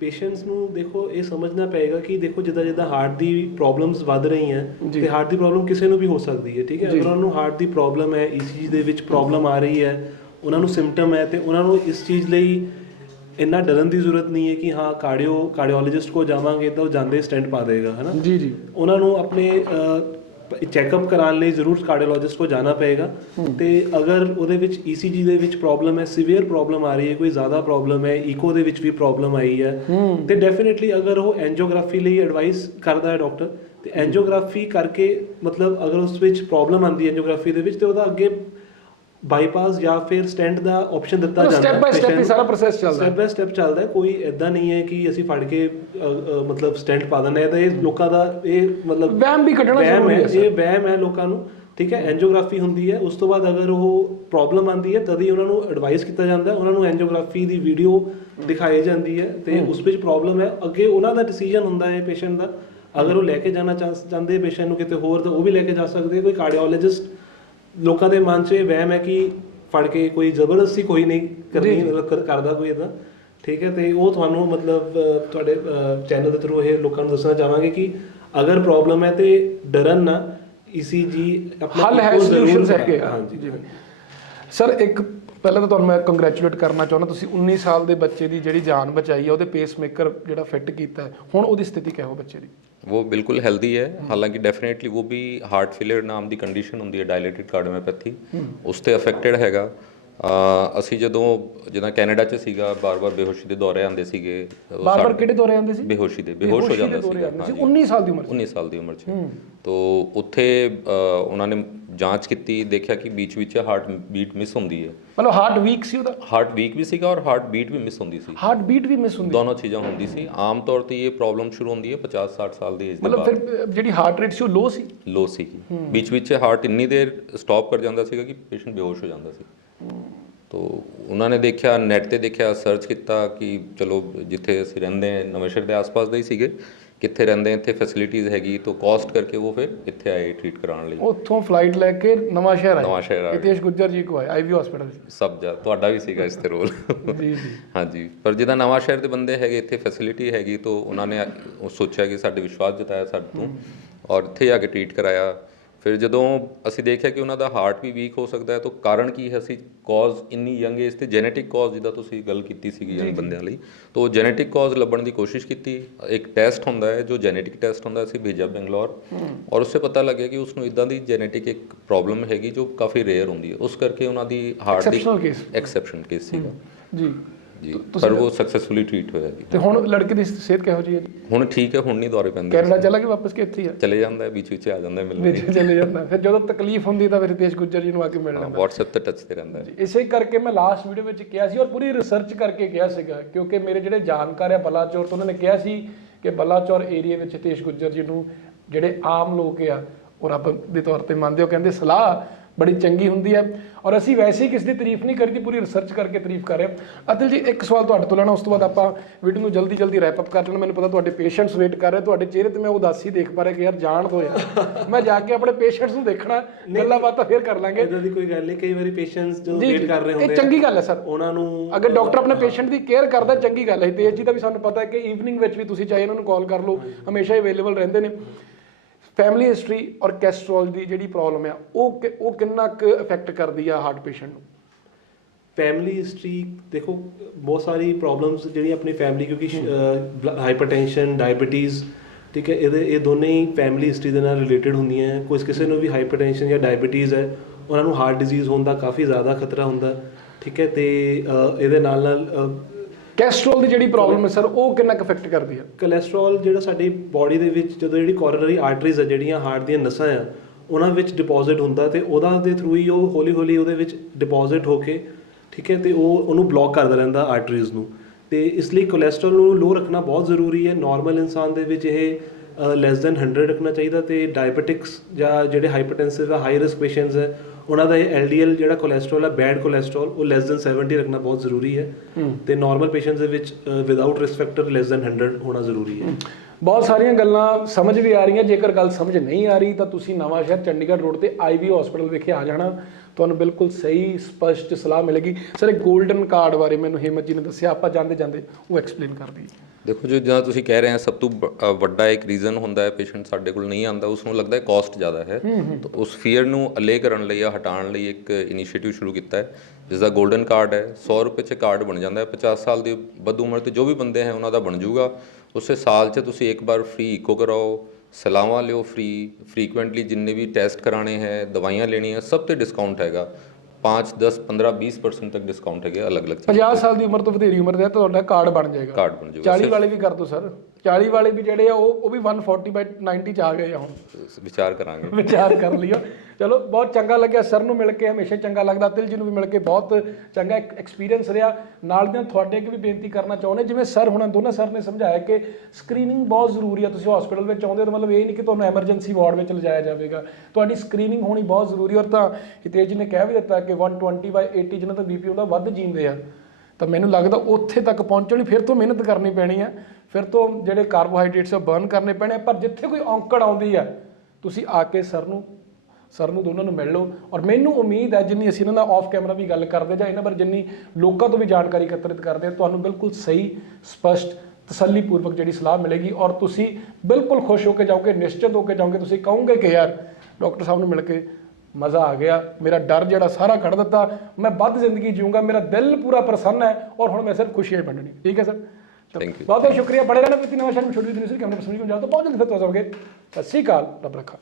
ਪੇਸ਼ੈਂਟਸ ਨੂੰ ਦੇਖੋ ਇਹ ਸਮਝਣਾ ਪਏਗਾ ਕਿ ਦੇਖੋ ਜਿੱਦਾਂ ਜਿੱਦਾਂ ਹਾਰਟ ਦੀ ਪ੍ਰੋਬਲਮਸ ਵੱਧ ਰਹੀਆਂ ਤੇ ਹਾਰਟ ਦੀ ਪ੍ਰੋਬਲਮ ਕਿਸੇ ਨੂੰ ਵੀ ਹੋ ਸਕਦੀ ਹੈ ਠੀਕ ਹੈ? ਅਗਰ ਉਹਨਾਂ ਨੂੰ ਹਾਰਟ ਦੀ ਪ੍ਰੋਬਲਮ ਹੈ ECG ਦੇ ਵਿੱਚ ਪ੍ਰੋਬਲਮ ਆ ਰਹੀ ਹੈ ਉਹਨਾਂ ਨੂੰ ਸਿੰਪਟਮ ਹੈ ਤੇ ਉਹਨਾਂ ਨੂੰ ਇਸ ਚੀਜ਼ ਲਈ ਇੰਨਾ ਡਰਨ ਦੀ ਜ਼ਰੂਰਤ ਨਹੀਂ ਹੈ ਕਿ ਹਾਂ ਕਾਰਡੀਓ ਕਾਰਡੀਓਲੋਜਿਸਟ ਕੋ ਜਾਵਾਂਗੇ ਤਾਂ ਉਹ ਜਾਂਦੇ ਸਟੈਂਟ ਪਾ ਦੇਗਾ ਹੈ ਨਾ ਜੀ ਜੀ। ਉਹਨਾਂ ਨੂੰ ਆਪਣੇ ਚੈੱਕਅਪ ਕਰਾਉਣ ਲਈ ਜ਼ਰੂਰ ਕਾਰਡੀਓਲੋਜਿਸਟ ਕੋ ਜਾਣਾ ਪਏਗਾ। ਤੇ ਅਗਰ ਉਹਦੇ ਵਿੱਚ ECG ਦੇ ਵਿੱਚ ਪ੍ਰੋਬਲਮ ਹੈ ਸੀਵੀਅਰ ਪ੍ਰੋਬਲਮ ਆ ਰਹੀ ਹੈ ਕੋਈ ਜ਼ਿਆਦਾ ਪ੍ਰੋਬਲਮ ਹੈ ਈਕੋ ਦੇ ਵਿੱਚ ਵੀ ਪ੍ਰੋਬਲਮ ਆਈ ਹੈ ਤੇ ਡੈਫੀਨਿਟਲੀ ਅਗਰ ਉਹ ਐਂਜੀਓਗ੍ਰਾਫੀ ਲਈ ਐਡਵਾਈਸ ਕਰਦਾ ਹੈ ਡਾਕਟਰ ਤੇ ਐਂਜੀਓਗ੍ਰਾਫੀ ਕਰਕੇ ਮਤਲਬ ਅਗਰ ਉਸ ਵਿੱਚ ਪ੍ਰੋਬਲਮ ਆਂਦੀ ਹੈ ਐਂਜੀਓਗ੍ਰਾਫੀ ਦੇ ਵਿੱਚ ਤੇ ਉਹਦਾ ਅੱਗੇ ਬਾਈਪਾਸ ਜਾਂ ਫਿਰ ਸਟੈਂਟ ਦਾ ਆਪਸ਼ਨ ਦਿੱਤਾ ਜਾਂਦਾ step by step patient ਹੀ। ਸਾਰਾ process ਚੱਲਦਾ ਹੈ। Step by step ਚੱਲਦਾ ਹੈ ਕੋਈ ਐਦਾਂ ਨਹੀਂ ਹੈ ਕਿ ਅਸੀਂ ਫੜ ਕੇ ਮਤਲਬ ਸਟੈਂਟ ਪਾ ਦਿੰਦੇ ਹਾਂ ਤਾਂ ਇਹ ਲੋਕਾਂ ਦਾ ਇਹ ਮਤਲਬ ਵਹਿਮ ਵੀ ਕੱਢਣਾ ਜ਼ਰੂਰੀ ਹੈ। ਇਹ ਵਹਿਮ ਹੈ ਲੋਕਾਂ ਨੂੰ ਠੀਕ ਹੈ ਐਂਜੀਓਗ੍ਰਾਫੀ ਹੁੰਦੀ ਹੈ ਉਸ ਤੋਂ ਬਾਅਦ ਅਗਰ ਉਹ ਪ੍ਰੋਬਲਮ ਆਂਦੀ ਹੈ ਤਦ ਹੀ ਉਹਨਾਂ ਨੂੰ ਐਡਵਾਈਸ ਕੀਤਾ ਜਾਂਦਾ ਹੈ ਉਹਨਾਂ ਨੂੰ ਐਂਜੀਓਗ੍ਰਾਫੀ ਦੀ ਵੀਡੀਓ ਦਿਖਾਈ ਜਾਂਦੀ ਹੈ ਤੇ ਉਸ ਵਿੱਚ ਪ੍ਰੋਬਲਮ ਹੈ ਅੱਗੇ ਉਹਨਾਂ ਦਾ ਡਿਸੀਜਨ ਹੁੰਦਾ ਹੈ ਪੇਸ਼ੈਂਟ ਦਾ ਅਗਰ ਉਹ ਲੈ ਕੇ ਜਾਣਾ ਚਾਹ- ਚਾਹੁੰਦੇ ਪੇਸ਼ੈਂਟ ਨੂੰ ਕਿਤੇ ਹੋਰ ਤਾਂ ਉਹ ਵੀ ਲੈ ਕੇ ਜਾ ਸਕਦੇ ਆ। ਕੋਈ ਕਾਰਡੀਓਲੋਜਿਸਟ ਲੋਕਾਂ ਦੇ ਮਨ 'ਚ ਇਹ ਵਹਿਮ ਹੈ ਕਿ ਫੜ ਕੇ ਕੋਈ ਜ਼ਬਰਦਸਤੀ ਕੋਈ ਨਹੀਂ ਕਰਨੀ ਮਤਲਬ ਕਰ- ਕਰਦਾ ਕੋਈ ਇਦਾਂ ਠੀਕ ਹੈ ਤੇ ਉਹ ਤੁਹਾਨੂੰ ਮਤਲਬ ਅਹ, ਤੁਹਾਡੇ ਚੈਨਲ ਦੇ ਥਰੂ ਇਹ ਲੋਕਾਂ ਨੂੰ ਦੱਸਣਾ ਚਾਹਾਂਗੇ ਕਿ ਅਗਰ ਪ੍ਰੋਬਲਮ ਹੈ ਤੇ ਡਰਨ ਨਾ ਆਪਣਾ ਹੱਲ ਹੈ ਸੋਲੂਸ਼ਨਸ। ਹੈਗੇ ਆ ਹਾਂਜੀ। ਜਿਵੇਂ ਸਰ ਇੱਕ ਪਹਿਲਾਂ ਤਾਂ ਤੁਹਾਨੂੰ ਮੈਂ ਕੰਗ੍ਰੈਚੁਲੇਟ ਕਰਨਾ ਚਾਹੁੰਦਾ ਤੁਸੀਂ 19 ਸਾਲ ਦੇ ਬੱਚੇ ਦੀ ਜਿਹੜੀ ਜਾਨ ਬਚਾਈ ਹੈ ਉਹਦੇ ਪੇਸਮੇਕਰ ਜਿਹੜਾ ਫਿੱਟ ਕੀਤਾ ਹੈ ਹੁਣ ਉਹਦੀ ਸਥਿਤੀ ਕਿਹੋ ਬੱਚੇ ਦੀ वो बिल्कुल हेल्दी है हालांकि डेफिनेटली वो भी हार्ट फेलियर नाम ਦੀ ਕੰਡੀਸ਼ਨ ਹੁੰਦੀ ਹੈ ਡਾਇਲੇਟਡ ਕਾਰਡੀਓਮੈਪੈਥੀ ਉਸ ਤੇ ਅਫੈਕਟਡ ਹੈਗਾ ਅ, ਅਸੀਂ ਜਦੋਂ ਜਿੱਦਾਂ ਕੈਨੇਡਾ 'ਚ ਸੀਗਾ ਬਾਰ-ਬਾਰ ਬੇਹੋਸ਼ੀ ਦੇ ਦੌਰੇ ਆਉਂਦੇ ਸੀਗੇ ਉਹ ਬਾਰ-ਬਾਰ ਸਾਡੇ- ਕਿਹੜੇ ਦੌਰੇ ਆਉਂਦੇ ਸੀ ਬੇਹੋਸ਼ੀ ਦੇ ਬੇਹੋਸ਼ ਹੋ ਜਾਂਦਾ ਦੌਰੇ ਸੀਗਾ ਆਉਂਦੇ ਸੀ ਹਾਂਜੀ। 19 ਸਾਲ ਦੀ ਉਮਰ 'ਚ 19 ਸਾਲ ਦੀ ਉਮਰ 'ਚ ਤੋ ਉੱਥੇ ਅ, ਉਹਨਾਂ ਨੇ ਜਾਂਚ ਕੀਤੀ ਦੇਖਿਆ ਕਿ ਵਿੱਚ ਵਿੱਚ ਹਾਰਟ ਬੀਟ ਮਿਸ ਹੁੰਦੀ ਹੈ। ਮਤਲਬ ਹਾਰਟ ਵੀਕ ਸੀ ਉਹਦਾ? ਹਾਰਟ ਵੀਕ ਵੀ ਸੀਗਾ ਔਰ ਹਾਰਟ ਬੀਟ ਵੀ ਮਿਸ ਹੁੰਦੀ ਸੀ। ਹਾਰਟ ਬੀਟ ਵੀ ਮਿਸ ਹੁੰਦੀ ਦੋਨੋਂ ਚੀਜ਼ਾਂ ਹੁੰਦੀ ਸੀ। ਆਮ ਤੌਰ ਤੇ ਇਹ ਪ੍ਰੋਬਲਮ ਸ਼ੁਰੂ ਹੁੰਦੀ ਹੈ 50 60 ਸਾਲ ਦੀ ਏਜ ਦੇ ਮਤਲਬ ਬਾਅਦ। ਫਿਰ ਜਿਹੜੀ ਹਾਰਟ ਰੇਟ ਸੀ ਉਹ ਲੋ ਸੀ? ਲੋ ਸੀਗੀ ਵਿੱਚ ਵਿੱਚ ਹਾਰਟ ਇੰਨੀ ਦੇਰ ਸਟਾਪ ਕਰ ਜਾਂਦਾ ਸੀਗਾ ਕਿ ਪੇਸ਼ੈਂਟ ਬੇਹੋਸ਼ ਹੋ ਜਾਂਦਾ ਸੀ। ਤੋ ਉਹਨਾਂ ਨੇ ਦੇਖਿਆ ਨੈਟ ਤੇ ਦੇਖਿਆ ਸਰਚ ਕੀਤਾ ਕਿ ਚਲੋ ਜਿੱਥੇ ਅਸੀਂ ਰਹਿੰਦੇ ਹਾਂ ਨਵੇਂ ਸ਼ਹਿਰ ਦੇ ਆਸ-ਪਾਸ ਦੇ ਹੀ ਸੀਗੇ। ਕਿੱਥੇ ਰਹਿੰਦੇ ਇੱਥੇ ਫੈਸਿਲਿਟੀਜ਼ ਹੈਗੀ ਤੋ ਕਾਸਟ ਕਰਕੇ ਉਹ ਫਿਰ ਇੱਥੇ ਆਏ ਟ੍ਰੀਟ ਕਰਾਉਣ ਲਈ। ਉੱਥੋਂ ਫਲਾਈਟ ਲੈ ਕੇ ਨਵਾਂ ਸ਼ਹਿਰ ਆਏ। ਨਵਾਂ ਸ਼ਹਿਰ ਆ ਗਏ। ਇਤੇਸ਼ ਗੁੱਜਰ ਜੀ ਕੋ ਆਏ ਆਈਵੀ ਹਸਪੀਟਲ ਸਭ ਜਾ ਤੁਹਾਡਾ ਵੀ ਸੀਗਾ ਇਸ ਤੇ ਰੋਲ। ਜੀ ਜੀ। ਹਾਂਜੀ ਪਰ ਜਿੱਦਾਂ ਨਵਾਂ ਸ਼ਹਿਰ ਦੇ ਬੰਦੇ ਹੈਗੇ ਇੱਥੇ ਫੈਸਿਲਿਟੀ ਹੈਗੀ ਤੋ ਉਹਨਾਂ ਨੇ ਉਹ ਸੋਚਿਆ ਕਿ ਸਾਡੇ ਵਿਸ਼ਵਾਸ ਜਤਾਇਆ ਸਾਡੇ ਤੋਂ ਔਰ ਇੱਥੇ ਆ ਕੇ ਟ੍ਰੀਟ ਕਰਾਇਆ। ਫਿਰ ਜਦੋਂ ਅਸੀਂ ਦੇਖਿਆ ਕਿ ਉਹਨਾਂ ਦਾ ਹਾਰਟ ਵੀ ਵੀਕ ਹੋ ਸਕਦਾ ਹੈ ਤਾਂ ਕਾਰਨ ਕੀ ਹੈ? ਅਸੀਂ ਕਾਜ਼ ਇੰਨੀ ਯੰਗ ਏਜ ਤੇ ਜੈਨੇਟਿਕ ਕਾਜ਼ ਜਿੱਦਾਂ ਤੁਸੀਂ ਗੱਲ ਕੀਤੀ ਸੀਗੀ ਯੰਗ ਬੰਦਿਆਂ ਲਈ ਤਾਂ ਉਹ ਜੈਨੇਟਿਕ ਕਾਜ਼ ਲੱਭਣ ਦੀ ਕੋਸ਼ਿਸ਼ ਕੀਤੀ। ਇੱਕ ਟੈਸਟ ਹੁੰਦਾ ਹੈ ਜੋ ਜੈਨੇਟਿਕ ਟੈਸਟ ਹੁੰਦਾ ਅਸੀਂ ਭੇਜਿਆ ਬੰਗਲੌਰ। ਔਰ ਉਸੇ ਪਤਾ ਲੱਗਿਆ ਕਿ ਉਸ ਨੂੰ ਇਦਾਂ ਦੀ ਜੈਨੇਟਿਕ ਇੱਕ ਪ੍ਰੋਬਲਮ ਹੈਗੀ ਜੋ ਕਾਫੀ ਰੇਅਰ ਹੁੰਦੀ ਹੈ। ਉਸ ਕਰਕੇ ਉਹਨਾਂ ਦੀ ਹਾਰਟ ਦੀ Exceptional case। ਐਕਸੈਪਸ਼ਨ ਕੇਸ ਸੀਗਾ। ਜੀ। ਜੀ ਪਰ ਉਹ ਸਕਸੈਸਫੁਲੀ ਟ੍ਰੀਟ ਹੋਇਆ ਜੀ। ਤੇ ਹੁਣ ਲੜਕੇ ਦੀ ਸਿਹਤ ਕਿਹੋ ਜੀ ਹੈ ਜੀ? ਹੁਣ ਠੀਕ ਹੈ ਹੁਣ ਨਹੀਂ ਦੌਰੇ ਪੈਂਦੇ। ਕੈਨੇਡਾ ਚਲਾ ਗਿਆ ਵਾਪਸ ਕਿ ਇੱਥੇ ਹੀ ਆ? ਚਲੇ ਜਾਂਦਾ ਹੈ ਵਿੱਚ ਵਿੱਚ ਆ ਜਾਂਦਾ ਹੈ ਮਿਲਣ ਵਿੱਚ ਚਲੇ ਜਾਂਦਾ ਫਿਰ ਜਦੋਂ ਤਕਲੀਫ ਹੁੰਦੀ ਤਾਂ ਫਿਰ ਤੇਜ ਗੁੱਜਰ ਜੀ ਨੂੰ ਆ ਕੇ ਮਿਲ ਲੈਂਦਾ WhatsApp ਤੇ ਟੱਚ ਤੇ ਰਹਿੰਦਾ ਹੈ। ਇਸੇ ਕਰਕੇ ਮੈਂ ਲਾਸਟ ਵੀਡੀਓ ਵਿੱਚ ਕਿਹਾ ਸੀ ਔਰ ਪੂਰੀ ਰਿਸਰਚ ਕਰਕੇ ਕਿਹਾ ਸੀਗਾ ਕਿਉਂਕਿ ਮੇਰੇ ਜਿਹੜੇ ਜਾਣਕਾਰ ਆ ਬਲਾਚੌਰ ਤੋਂ ਉਹਨਾਂ ਨੇ ਕਿਹਾ ਸੀ ਕਿ ਬਲਾਚੌਰ ਏਰੀਆ ਵਿੱਚ ਤੇਜ ਗੁੱਜਰ ਜੀ ਨੂੰ ਜਿਹੜੇ ਆਮ ਲੋਕ ਆ ਉਹ ਰੱਬ ਦੇ ਤੌਰ ਤੇ ਮੰਨਦੇ ਹੋ ਕਹਿੰਦੇ ਸਲਾਹ ਬੜੀ ਚੰਗੀ ਹੁੰਦੀ ਹੈ। ਔਰ ਅਸੀਂ ਵੈਸੇ ਹੀ ਕਿਸ ਦੀ ਤਾਰੀਫ ਨਹੀਂ ਕਰੀਦੀ ਪੂਰੀ ਰਿਸਰਚ ਕਰਕੇ ਤਾਰੀਫ ਕਰ ਰਹੇ ਹਾਂ। ਅਤਿਲ ਜੀ ਇੱਕ ਸਵਾਲ ਤੁਹਾਡੇ ਤੋਂ ਲੈਣਾ ਉਸ ਤੋਂ ਬਾਅਦ ਆਪਾਂ ਵੀਡੀਓ ਨੂੰ ਜਲਦੀ ਜਲਦੀ ਰੈਪ ਅਪ ਕਰ ਲੈਣਾ। ਮੈਨੂੰ ਪਤਾ ਤੁਹਾਡੇ ਪੇਸ਼ੈਂਟਸ ਵੇਟ ਕਰ ਰਹੇ ਤੁਹਾਡੇ ਚਿਹਰੇ ਤੇ ਮੈਂ ਉਦਾਸੀ ਦੇਖ ਪਾ ਰਿਹਾ ਕਿ ਯਾਰ ਜਾਣ ਦੋ ਯਾਰ। ਮੈਂ ਜਾ ਕੇ ਆਪਣੇ ਪੇਸ਼ੈਂਟਸ ਨੂੰ ਦੇਖਣਾ ਗੱਲਾਂ ਬਾਤਾਂ ਫੇਰ ਕਰ ਲਾਂਗੇ। ਇਦਾਂ ਦੀ ਕੋਈ ਗੱਲ ਨਹੀਂ ਕਈ ਵਾਰੀ ਪੇਸ਼ੈਂਟਸ ਜਦੋਂ ਜੀ, ਵੇਟ ਕਰ ਰਹੇ ਇਹ ਹੁੰਦੇ ਚੰਗੀ ਗੱਲ ਹੈ ਸਰ। ਉਹਨਾਂ ਨੂੰ ਅਗਰ ਡਾਕਟਰ ਆਪਣੇ ਪੇਸ਼ੈਂਟ ਦੀ ਕੇਅਰ ਕਰਦਾ ਚੰਗੀ ਗੱਲ ਹੈ। ਤੇਜ ਜੀ ਦਾ ਵੀ ਸਾਨੂੰ ਪਤਾ ਹੈ ਕਿ ਈਵਨਿੰਗ ਵਿੱਚ ਵੀ ਤੁਸੀਂ ਚਾਹੇ ਇਹਨਾਂ ਨੂੰ ਕਾਲ ਕਰ ਲਓ ਹਮੇਸ਼ਾ ਹੀ ਅਵੇਲੇਬਲ ਰਹਿੰਦੇ ਨੇ। ਫੈਮਿਲੀ ਹਿਸਟਰੀ ਔਰ ਕੈਸਟਰੋਲ ਦੀ ਜਿਹੜੀ ਪ੍ਰੋਬਲਮ ਆ ਉਹ ਉਹ ਕਿੰਨਾ ਕੁ ਇਫੈਕਟ ਕਰਦੀ ਆ ਹਾਰਟ ਪੇਸ਼ੈਂਟ ਨੂੰ? ਫੈਮਿਲੀ ਹਿਸਟਰੀ ਦੇਖੋ ਬਹੁਤ ਸਾਰੀ ਪ੍ਰੋਬਲਮਸ ਜਿਹੜੀ ਆਪਣੀ ਫੈਮਿਲੀ ਕਿਉਂਕਿ ਹਾਈਪਰਟੈਂਸ਼ਨ ਡਾਇਬੀਟੀਜ਼ ਠੀਕ ਹੈ ਇਹਦੇ ਇਹ ਦੋਨੇ ਹੀ ਫੈਮਿਲੀ ਹਿਸਟਰੀ ਦੇ ਨਾਲ ਰਿਲੇਟਡ ਹੁੰਦੀਆਂ ਕੋਈ ਕਿਸੇ ਨੂੰ ਵੀ ਹਾਈਪਰਟੈਂਸ਼ਨ ਜਾਂ ਡਾਇਬੀਟੀਜ਼ ਹੈ ਉਹਨਾਂ ਨੂੰ ਹਾਰਟ ਡਿਜ਼ੀਜ਼ ਹੋਣ ਦਾ ਕਾਫੀ ਜ਼ਿਆਦਾ ਖਤਰਾ ਹੁੰਦਾ ਠੀਕ ਹੈ ਤੇ ਇਹਦੇ ਨਾਲ ਨਾਲ ਅਹ, ਕੈਸਟਰੋਲ ਦੀ ਜਿਹੜੀ ਪ੍ਰੋਬਲਮ ਹੈ ਸਰ ਉਹ ਕਿੰਨਾ ਕੁ ਇਫੈਕਟ ਕਰਦੀ ਆ ਕੋਲੇਸਟ੍ਰੋਲ ਜਿਹੜਾ ਸਾਡੀ ਬਾਡੀ ਦੇ ਵਿੱਚ ਜਦੋਂ ਜਿਹੜੀ ਕੋਰੋਨਰੀ ਆਰਟਰੀਜ਼ ਆ ਜਿਹੜੀਆਂ ਹਾਰਟ ਦੀਆਂ ਨਸਾਂ ਆ ਉਹਨਾਂ ਵਿੱਚ ਡਿਪੋਜ਼ਿਟ ਹੁੰਦਾ ਤੇ ਉਹਦਾ ਦੇ ਥਰੂ ਹੀ ਉਹ ਹੌਲੀ ਹੌਲੀ ਉਹਦੇ ਵਿੱਚ ਡਿਪੋਜ਼ਿਟ ਹੋ ਕੇ ਠੀਕ ਹੈ ਤੇ ਉਹ ਉਹਨੂੰ ਬਲੌਕ ਕਰਦਾ ਰਹਿੰਦਾ ਆਰਟਰੀਜ਼ ਨੂੰ। ਤੇ ਇਸ ਲਈ ਕੋਲੇਸਟ੍ਰੋਲ ਨੂੰ ਲੋ ਰੱਖਣਾ ਬਹੁਤ ਜ਼ਰੂਰੀ ਹੈ। ਨਾਰਮਲ ਇਨਸਾਨ ਦੇ ਵਿੱਚ ਇਹ ਲੈਸ ਦੈਨ 100 ਰੱਖਣਾ ਚਾਹੀਦਾ ਤੇ ਡਾਇਬੀਟਿਕਸ ਜਾਂ ਜਿਹੜੇ ਹਾਈਪਰਟੈਂਸਿਵ ਆ ਹਾਈ ਰਿਸਕ ਪੇਸ਼ੈਂਟਸ ਹੈ ਉਹਨਾਂ ਦਾ ਇਹ LDL ਜਿਹੜਾ ਕੋਲੇਸਟ੍ਰੋਲ ਹੈ ਬੈਡ ਕੋਲੇਸਟ੍ਰੋਲ ਉਹ ਲੈਸ ਦੈਨ 70 ਰੱਖਣਾ ਬਹੁਤ ਜ਼ਰੂਰੀ ਹੈ। ਤੇ ਨਾਰਮਲ ਪੇਸ਼ੈਂਟਸ ਦੇ ਵਿੱਚ without risk factor less than 100 ਹੋਣਾ ਜ਼ਰੂਰੀ ਹੈ। ਬਹੁਤ ਸਾਰੀਆਂ ਗੱਲਾਂ ਸਮਝ ਵੀ ਆ ਰਹੀਆਂ ਜੇਕਰ ਗੱਲ ਸਮਝ ਨਹੀਂ ਆ ਰਹੀ ਤਾਂ ਤੁਸੀਂ ਨਵਾਂ ਸ਼ਹਿਰ ਚੰਡੀਗੜ੍ਹ ਰੋਡ ਤੇ ਆਈਵੀ ਹਸਪੀਟਲ ਵਿਖੇ ਆ ਜਾਣਾ। ਤੁਹਾਨੂੰ ਬਿਲਕੁਲ ਸਹੀ ਸਪਸ਼ਟ ਸਲਾਹ ਮਿਲੇਗੀ। ਸਰ ਇਹ 골ਡਨ ਕਾਰਡ ਬਾਰੇ ਮੈਨੂੰ ਹਿੰਮਤ ਜੀ ਨੇ ਦੱਸਿਆ ਆਪਾਂ ਜਾਂਦੇ ਜਾਂਦੇ ਉਹ ਐਕਸਪਲੇਨ ਕਰ ਦਈਏ। ਦੇਖੋ ਜੋ ਜਿੱਦਾਂ ਤੁਸੀਂ ਕਹਿ ਰਹੇ ਆ ਸਭ ਤੋਂ ਵੱਡਾ ਇੱਕ ਰੀਜ਼ਨ ਹੁੰਦਾ ਹੈ ਪੇਸ਼ੈਂਟ ਸਾਡੇ ਕੋਲ ਨਹੀਂ ਆਂਦਾ ਉਸ ਨੂੰ ਲੱਗਦਾ ਹੈ ਕਾਸਟ ਜ਼ਿਆਦਾ ਹੈ। ਤਾਂ ਉਸ ਫੀਅਰ ਨੂੰ ਅਲੇ ਕਰਨ ਲਈ ਜਾਂ ਹਟਾਉਣ ਲਈ ਇੱਕ ਇਨੀਸ਼ੀਏਟਿਵ ਸ਼ੁਰੂ ਕੀਤਾ ਹੈ ਜਿਸ ਦਾ 골ਡਨ ਕਾਰਡ ਹੈ। 100 ਰੁਪਏ 'ਚ ਕਾਰਡ ਬਣ ਜਾਂਦਾ ਹੈ 50 ਸਾਲ ਦੀ ਵੱਧ ਉਮਰ ਤੇ ਜੋ ਵੀ ਬੰਦੇ ਹੈ ਉਹਨਾਂ ਦਾ ਬਣ ਜਾਊਗਾ। ਉਸੇ ਸਾਲ 'ਚ ਤੁਸੀਂ ਇੱਕ ਵਾਰ ਫ੍ਰੀ ਇਕੋ ਕਰਾਓ ਸਲਾਹਾਂ ਲਿਓ ਫ੍ਰੀ ਫ੍ਰੀਕੁਐਂਟਲੀ ਜਿੰਨੇ ਵੀ ਟੈਸਟ ਕਰਾਣੇ ਹੈ ਦਵਾਈਆਂ ਲੈਣੀਆਂ ਸਭ ਤੇ ਡਿਸਕਾਊਂਟ ਹੈਗਾ। 5 10 15 20% ਤੱਕ ਡਿਸਕਾਊਂਟ ਹੈਗੇ ਅਲੱਗ-ਅਲੱਗ 50 ਸਾਲ ਦੀ ਉਮਰ ਤੋਂ ਵਧੇਰੀ ਉਮਰ ਦੇ ਆ ਤੁਹਾਡਾ ਕਾਰਡ ਬਣ ਜਾਏਗਾ। ਕਾਰਡ ਬਣ ਜਾਊਗਾ 40 ਵਾਲੇ ਵੀ ਕਰ ਦੋ ਸਰ। 40 ਵਾਲੇ ਵੀ ਜਿਹੜੇ ਆ ਉਹ ਉਹ ਵੀ 140 ਬਾਈ 90 ਚ ਆ ਗਏ ਆ ਹੁਣ। ਵਿਚਾਰ ਕਰਾਂਗੇ। ਵਿਚਾਰ ਕਰ ਲਿਓ। ਚਲੋ ਬਹੁਤ ਚੰਗਾ ਲੱਗਿਆ ਸਰ ਨੂੰ ਮਿਲ ਕੇ ਹਮੇਸ਼ਾ ਚੰਗਾ ਲੱਗਦਾ। ਤਿਲ ਜੀ ਨੂੰ ਵੀ ਮਿਲ ਕੇ ਬਹੁਤ ਚੰਗਾ ਐਕਸਪੀਰੀਅੰਸ ਰਿਹਾ। ਨਾਲ ਦੀ ਨਾਲ ਤੁਹਾਡੇ ਅੱਗੇ ਵੀ ਬੇਨਤੀ ਕਰਨਾ ਚਾਹੁੰਦੇ ਜਿਵੇਂ ਸਰ ਹੁਣ ਦੋਨਾਂ ਸਰ ਨੇ ਸਮਝਾਇਆ ਕਿ ਸਕਰੀਨਿੰਗ ਬਹੁਤ ਜ਼ਰੂਰੀ ਹੈ ਤੁਸੀਂ ਹਸਪੀਟਲ ਵਿੱਚ ਆਉਂਦੇ ਹੋ ਤਾਂ ਮਤਲਬ ਇਹ ਨਹੀਂ ਕਿ ਤੁਹਾਨੂੰ ਐਮਰਜੈਂਸੀ ਵਾਰਡ ਵਿੱਚ ਲਿਜਾਇਆ ਜਾਵੇਗਾ। ਤੁਹਾਡੀ ਸਕਰੀਨਿੰਗ ਹੋਣੀ ਬਹੁਤ ਜ਼ਰੂਰੀ ਔਰ ਤਾਂ ਹਿਤੇਜ ਜੀ ਨੇ ਕਹਿ ਵੀ ਦਿੱਤਾ ਕਿ 120 ਬਾਈ 80 ਜਿਹਨਾਂ ਦਾ ਬੀਪੀ ਉਹਦਾ ਵੱਧ ਜੀਂਦੇ ਆ ਤਾਂ ਮੈਨੂੰ ਲੱਗਦਾ ਉੱਥੇ ਤੱਕ ਪਹੁੰਚਣ ਲਈ ਫਿਰ ਤੋਂ ਮਿਹਨਤ ਕਰਨੀ ਪੈਣੀ ਆ। ਫਿਰ ਤੋਂ ਜਿਹੜੇ ਕਾਰਬੋਹਾਈਡਰੇਟਸ ਆ ਬਰਨ ਕਰਨੇ ਪੈਣੇ ਆ, ਪਰ ਜਿੱਥੇ ਕੋਈ ਔਂਕੜ ਆਉਂਦੀ ਆ ਤੁਸੀਂ ਆ ਕੇ ਸਰ ਨੂੰ ਸਰ ਨੂੰ ਦੋਨਾਂ ਨੂੰ ਮਿਲ ਲਓ। ਔਰ ਮੈਨੂੰ ਉਮੀਦ ਹੈ ਜਿੰਨੀ ਅਸੀਂ ਇਹਨਾਂ ਨਾਲ ਆਫ ਕੈਮਰਾ ਵੀ ਗੱਲ ਕਰਦੇ ਜਾਂ ਇਹਨਾਂ ਬਾਰੇ ਜਿੰਨੀ ਲੋਕਾਂ ਤੋਂ ਵੀ ਜਾਣਕਾਰੀ ਇਕੱਤਰਿਤ ਕਰਦੇ ਆ ਤੁਹਾਨੂੰ ਬਿਲਕੁਲ ਸਹੀ ਸਪਸ਼ਟ ਤਸੱਲੀ ਪੂਰਵਕ ਜਿਹੜੀ ਸਲਾਹ ਮਿਲੇਗੀ। ਔਰ ਤੁਸੀਂ ਬਿਲਕੁਲ ਖੁਸ਼ ਹੋ ਕੇ ਜਾਓਗੇ ਨਿਸ਼ਚਿਤ ਹੋ ਕੇ ਜਾਓਗੇ। ਤੁਸੀਂ ਕਹੋਗੇ ਕਿ ਯਾਰ ਡਾਕਟਰ ਸਾਹਿਬ ਨੂੰ ਮਿਲ ਕੇ ਮਜ਼ਾ ਆ ਗਿਆ ਮੇਰਾ ਡਰ ਜਿਹੜਾ ਸਾਰਾ ਕੱਢ ਦਿੱਤਾ ਮੈਂ ਵੱਧ ਜ਼ਿੰਦਗੀ ਜੀਊਂਗਾ ਮੇਰਾ ਦਿਲ ਪੂਰਾ ਪ੍ਰਸੰਨ ਹੈ ਔਰ ਹੁਣ ਮੈਂ ਸਿਰਫ ਖੁਸ਼ੀਆਂ ਹੀ ਵੰਡਣੀ। ਠੀਕ ਹੈ ਸਰ. ਬਹੁਤ ਬਹੁਤ ਸ਼ੁਕਰੀਆ। ਬੜੇ ਰਹਿਣਾ ਪ੍ਰਤੀ ਨਵਾਂ ਸ਼ਹਿਰ ਵਿੱਚ ਛੋਟੀ ਜਿਹੀ ਨਿਊਜ਼ ਕੈਮਰਾ ਨੂੰ ਜਾਓ ਤਾਂ ਬਹੁਤ ਜਲਦੀ ਫਿਰ ਤੋਂ ਆਵਾਂਗੇ ਸਤਿ ਸ਼੍ਰੀ ਅਕਾਲ ਰੱਬ ਰੱਖਾ।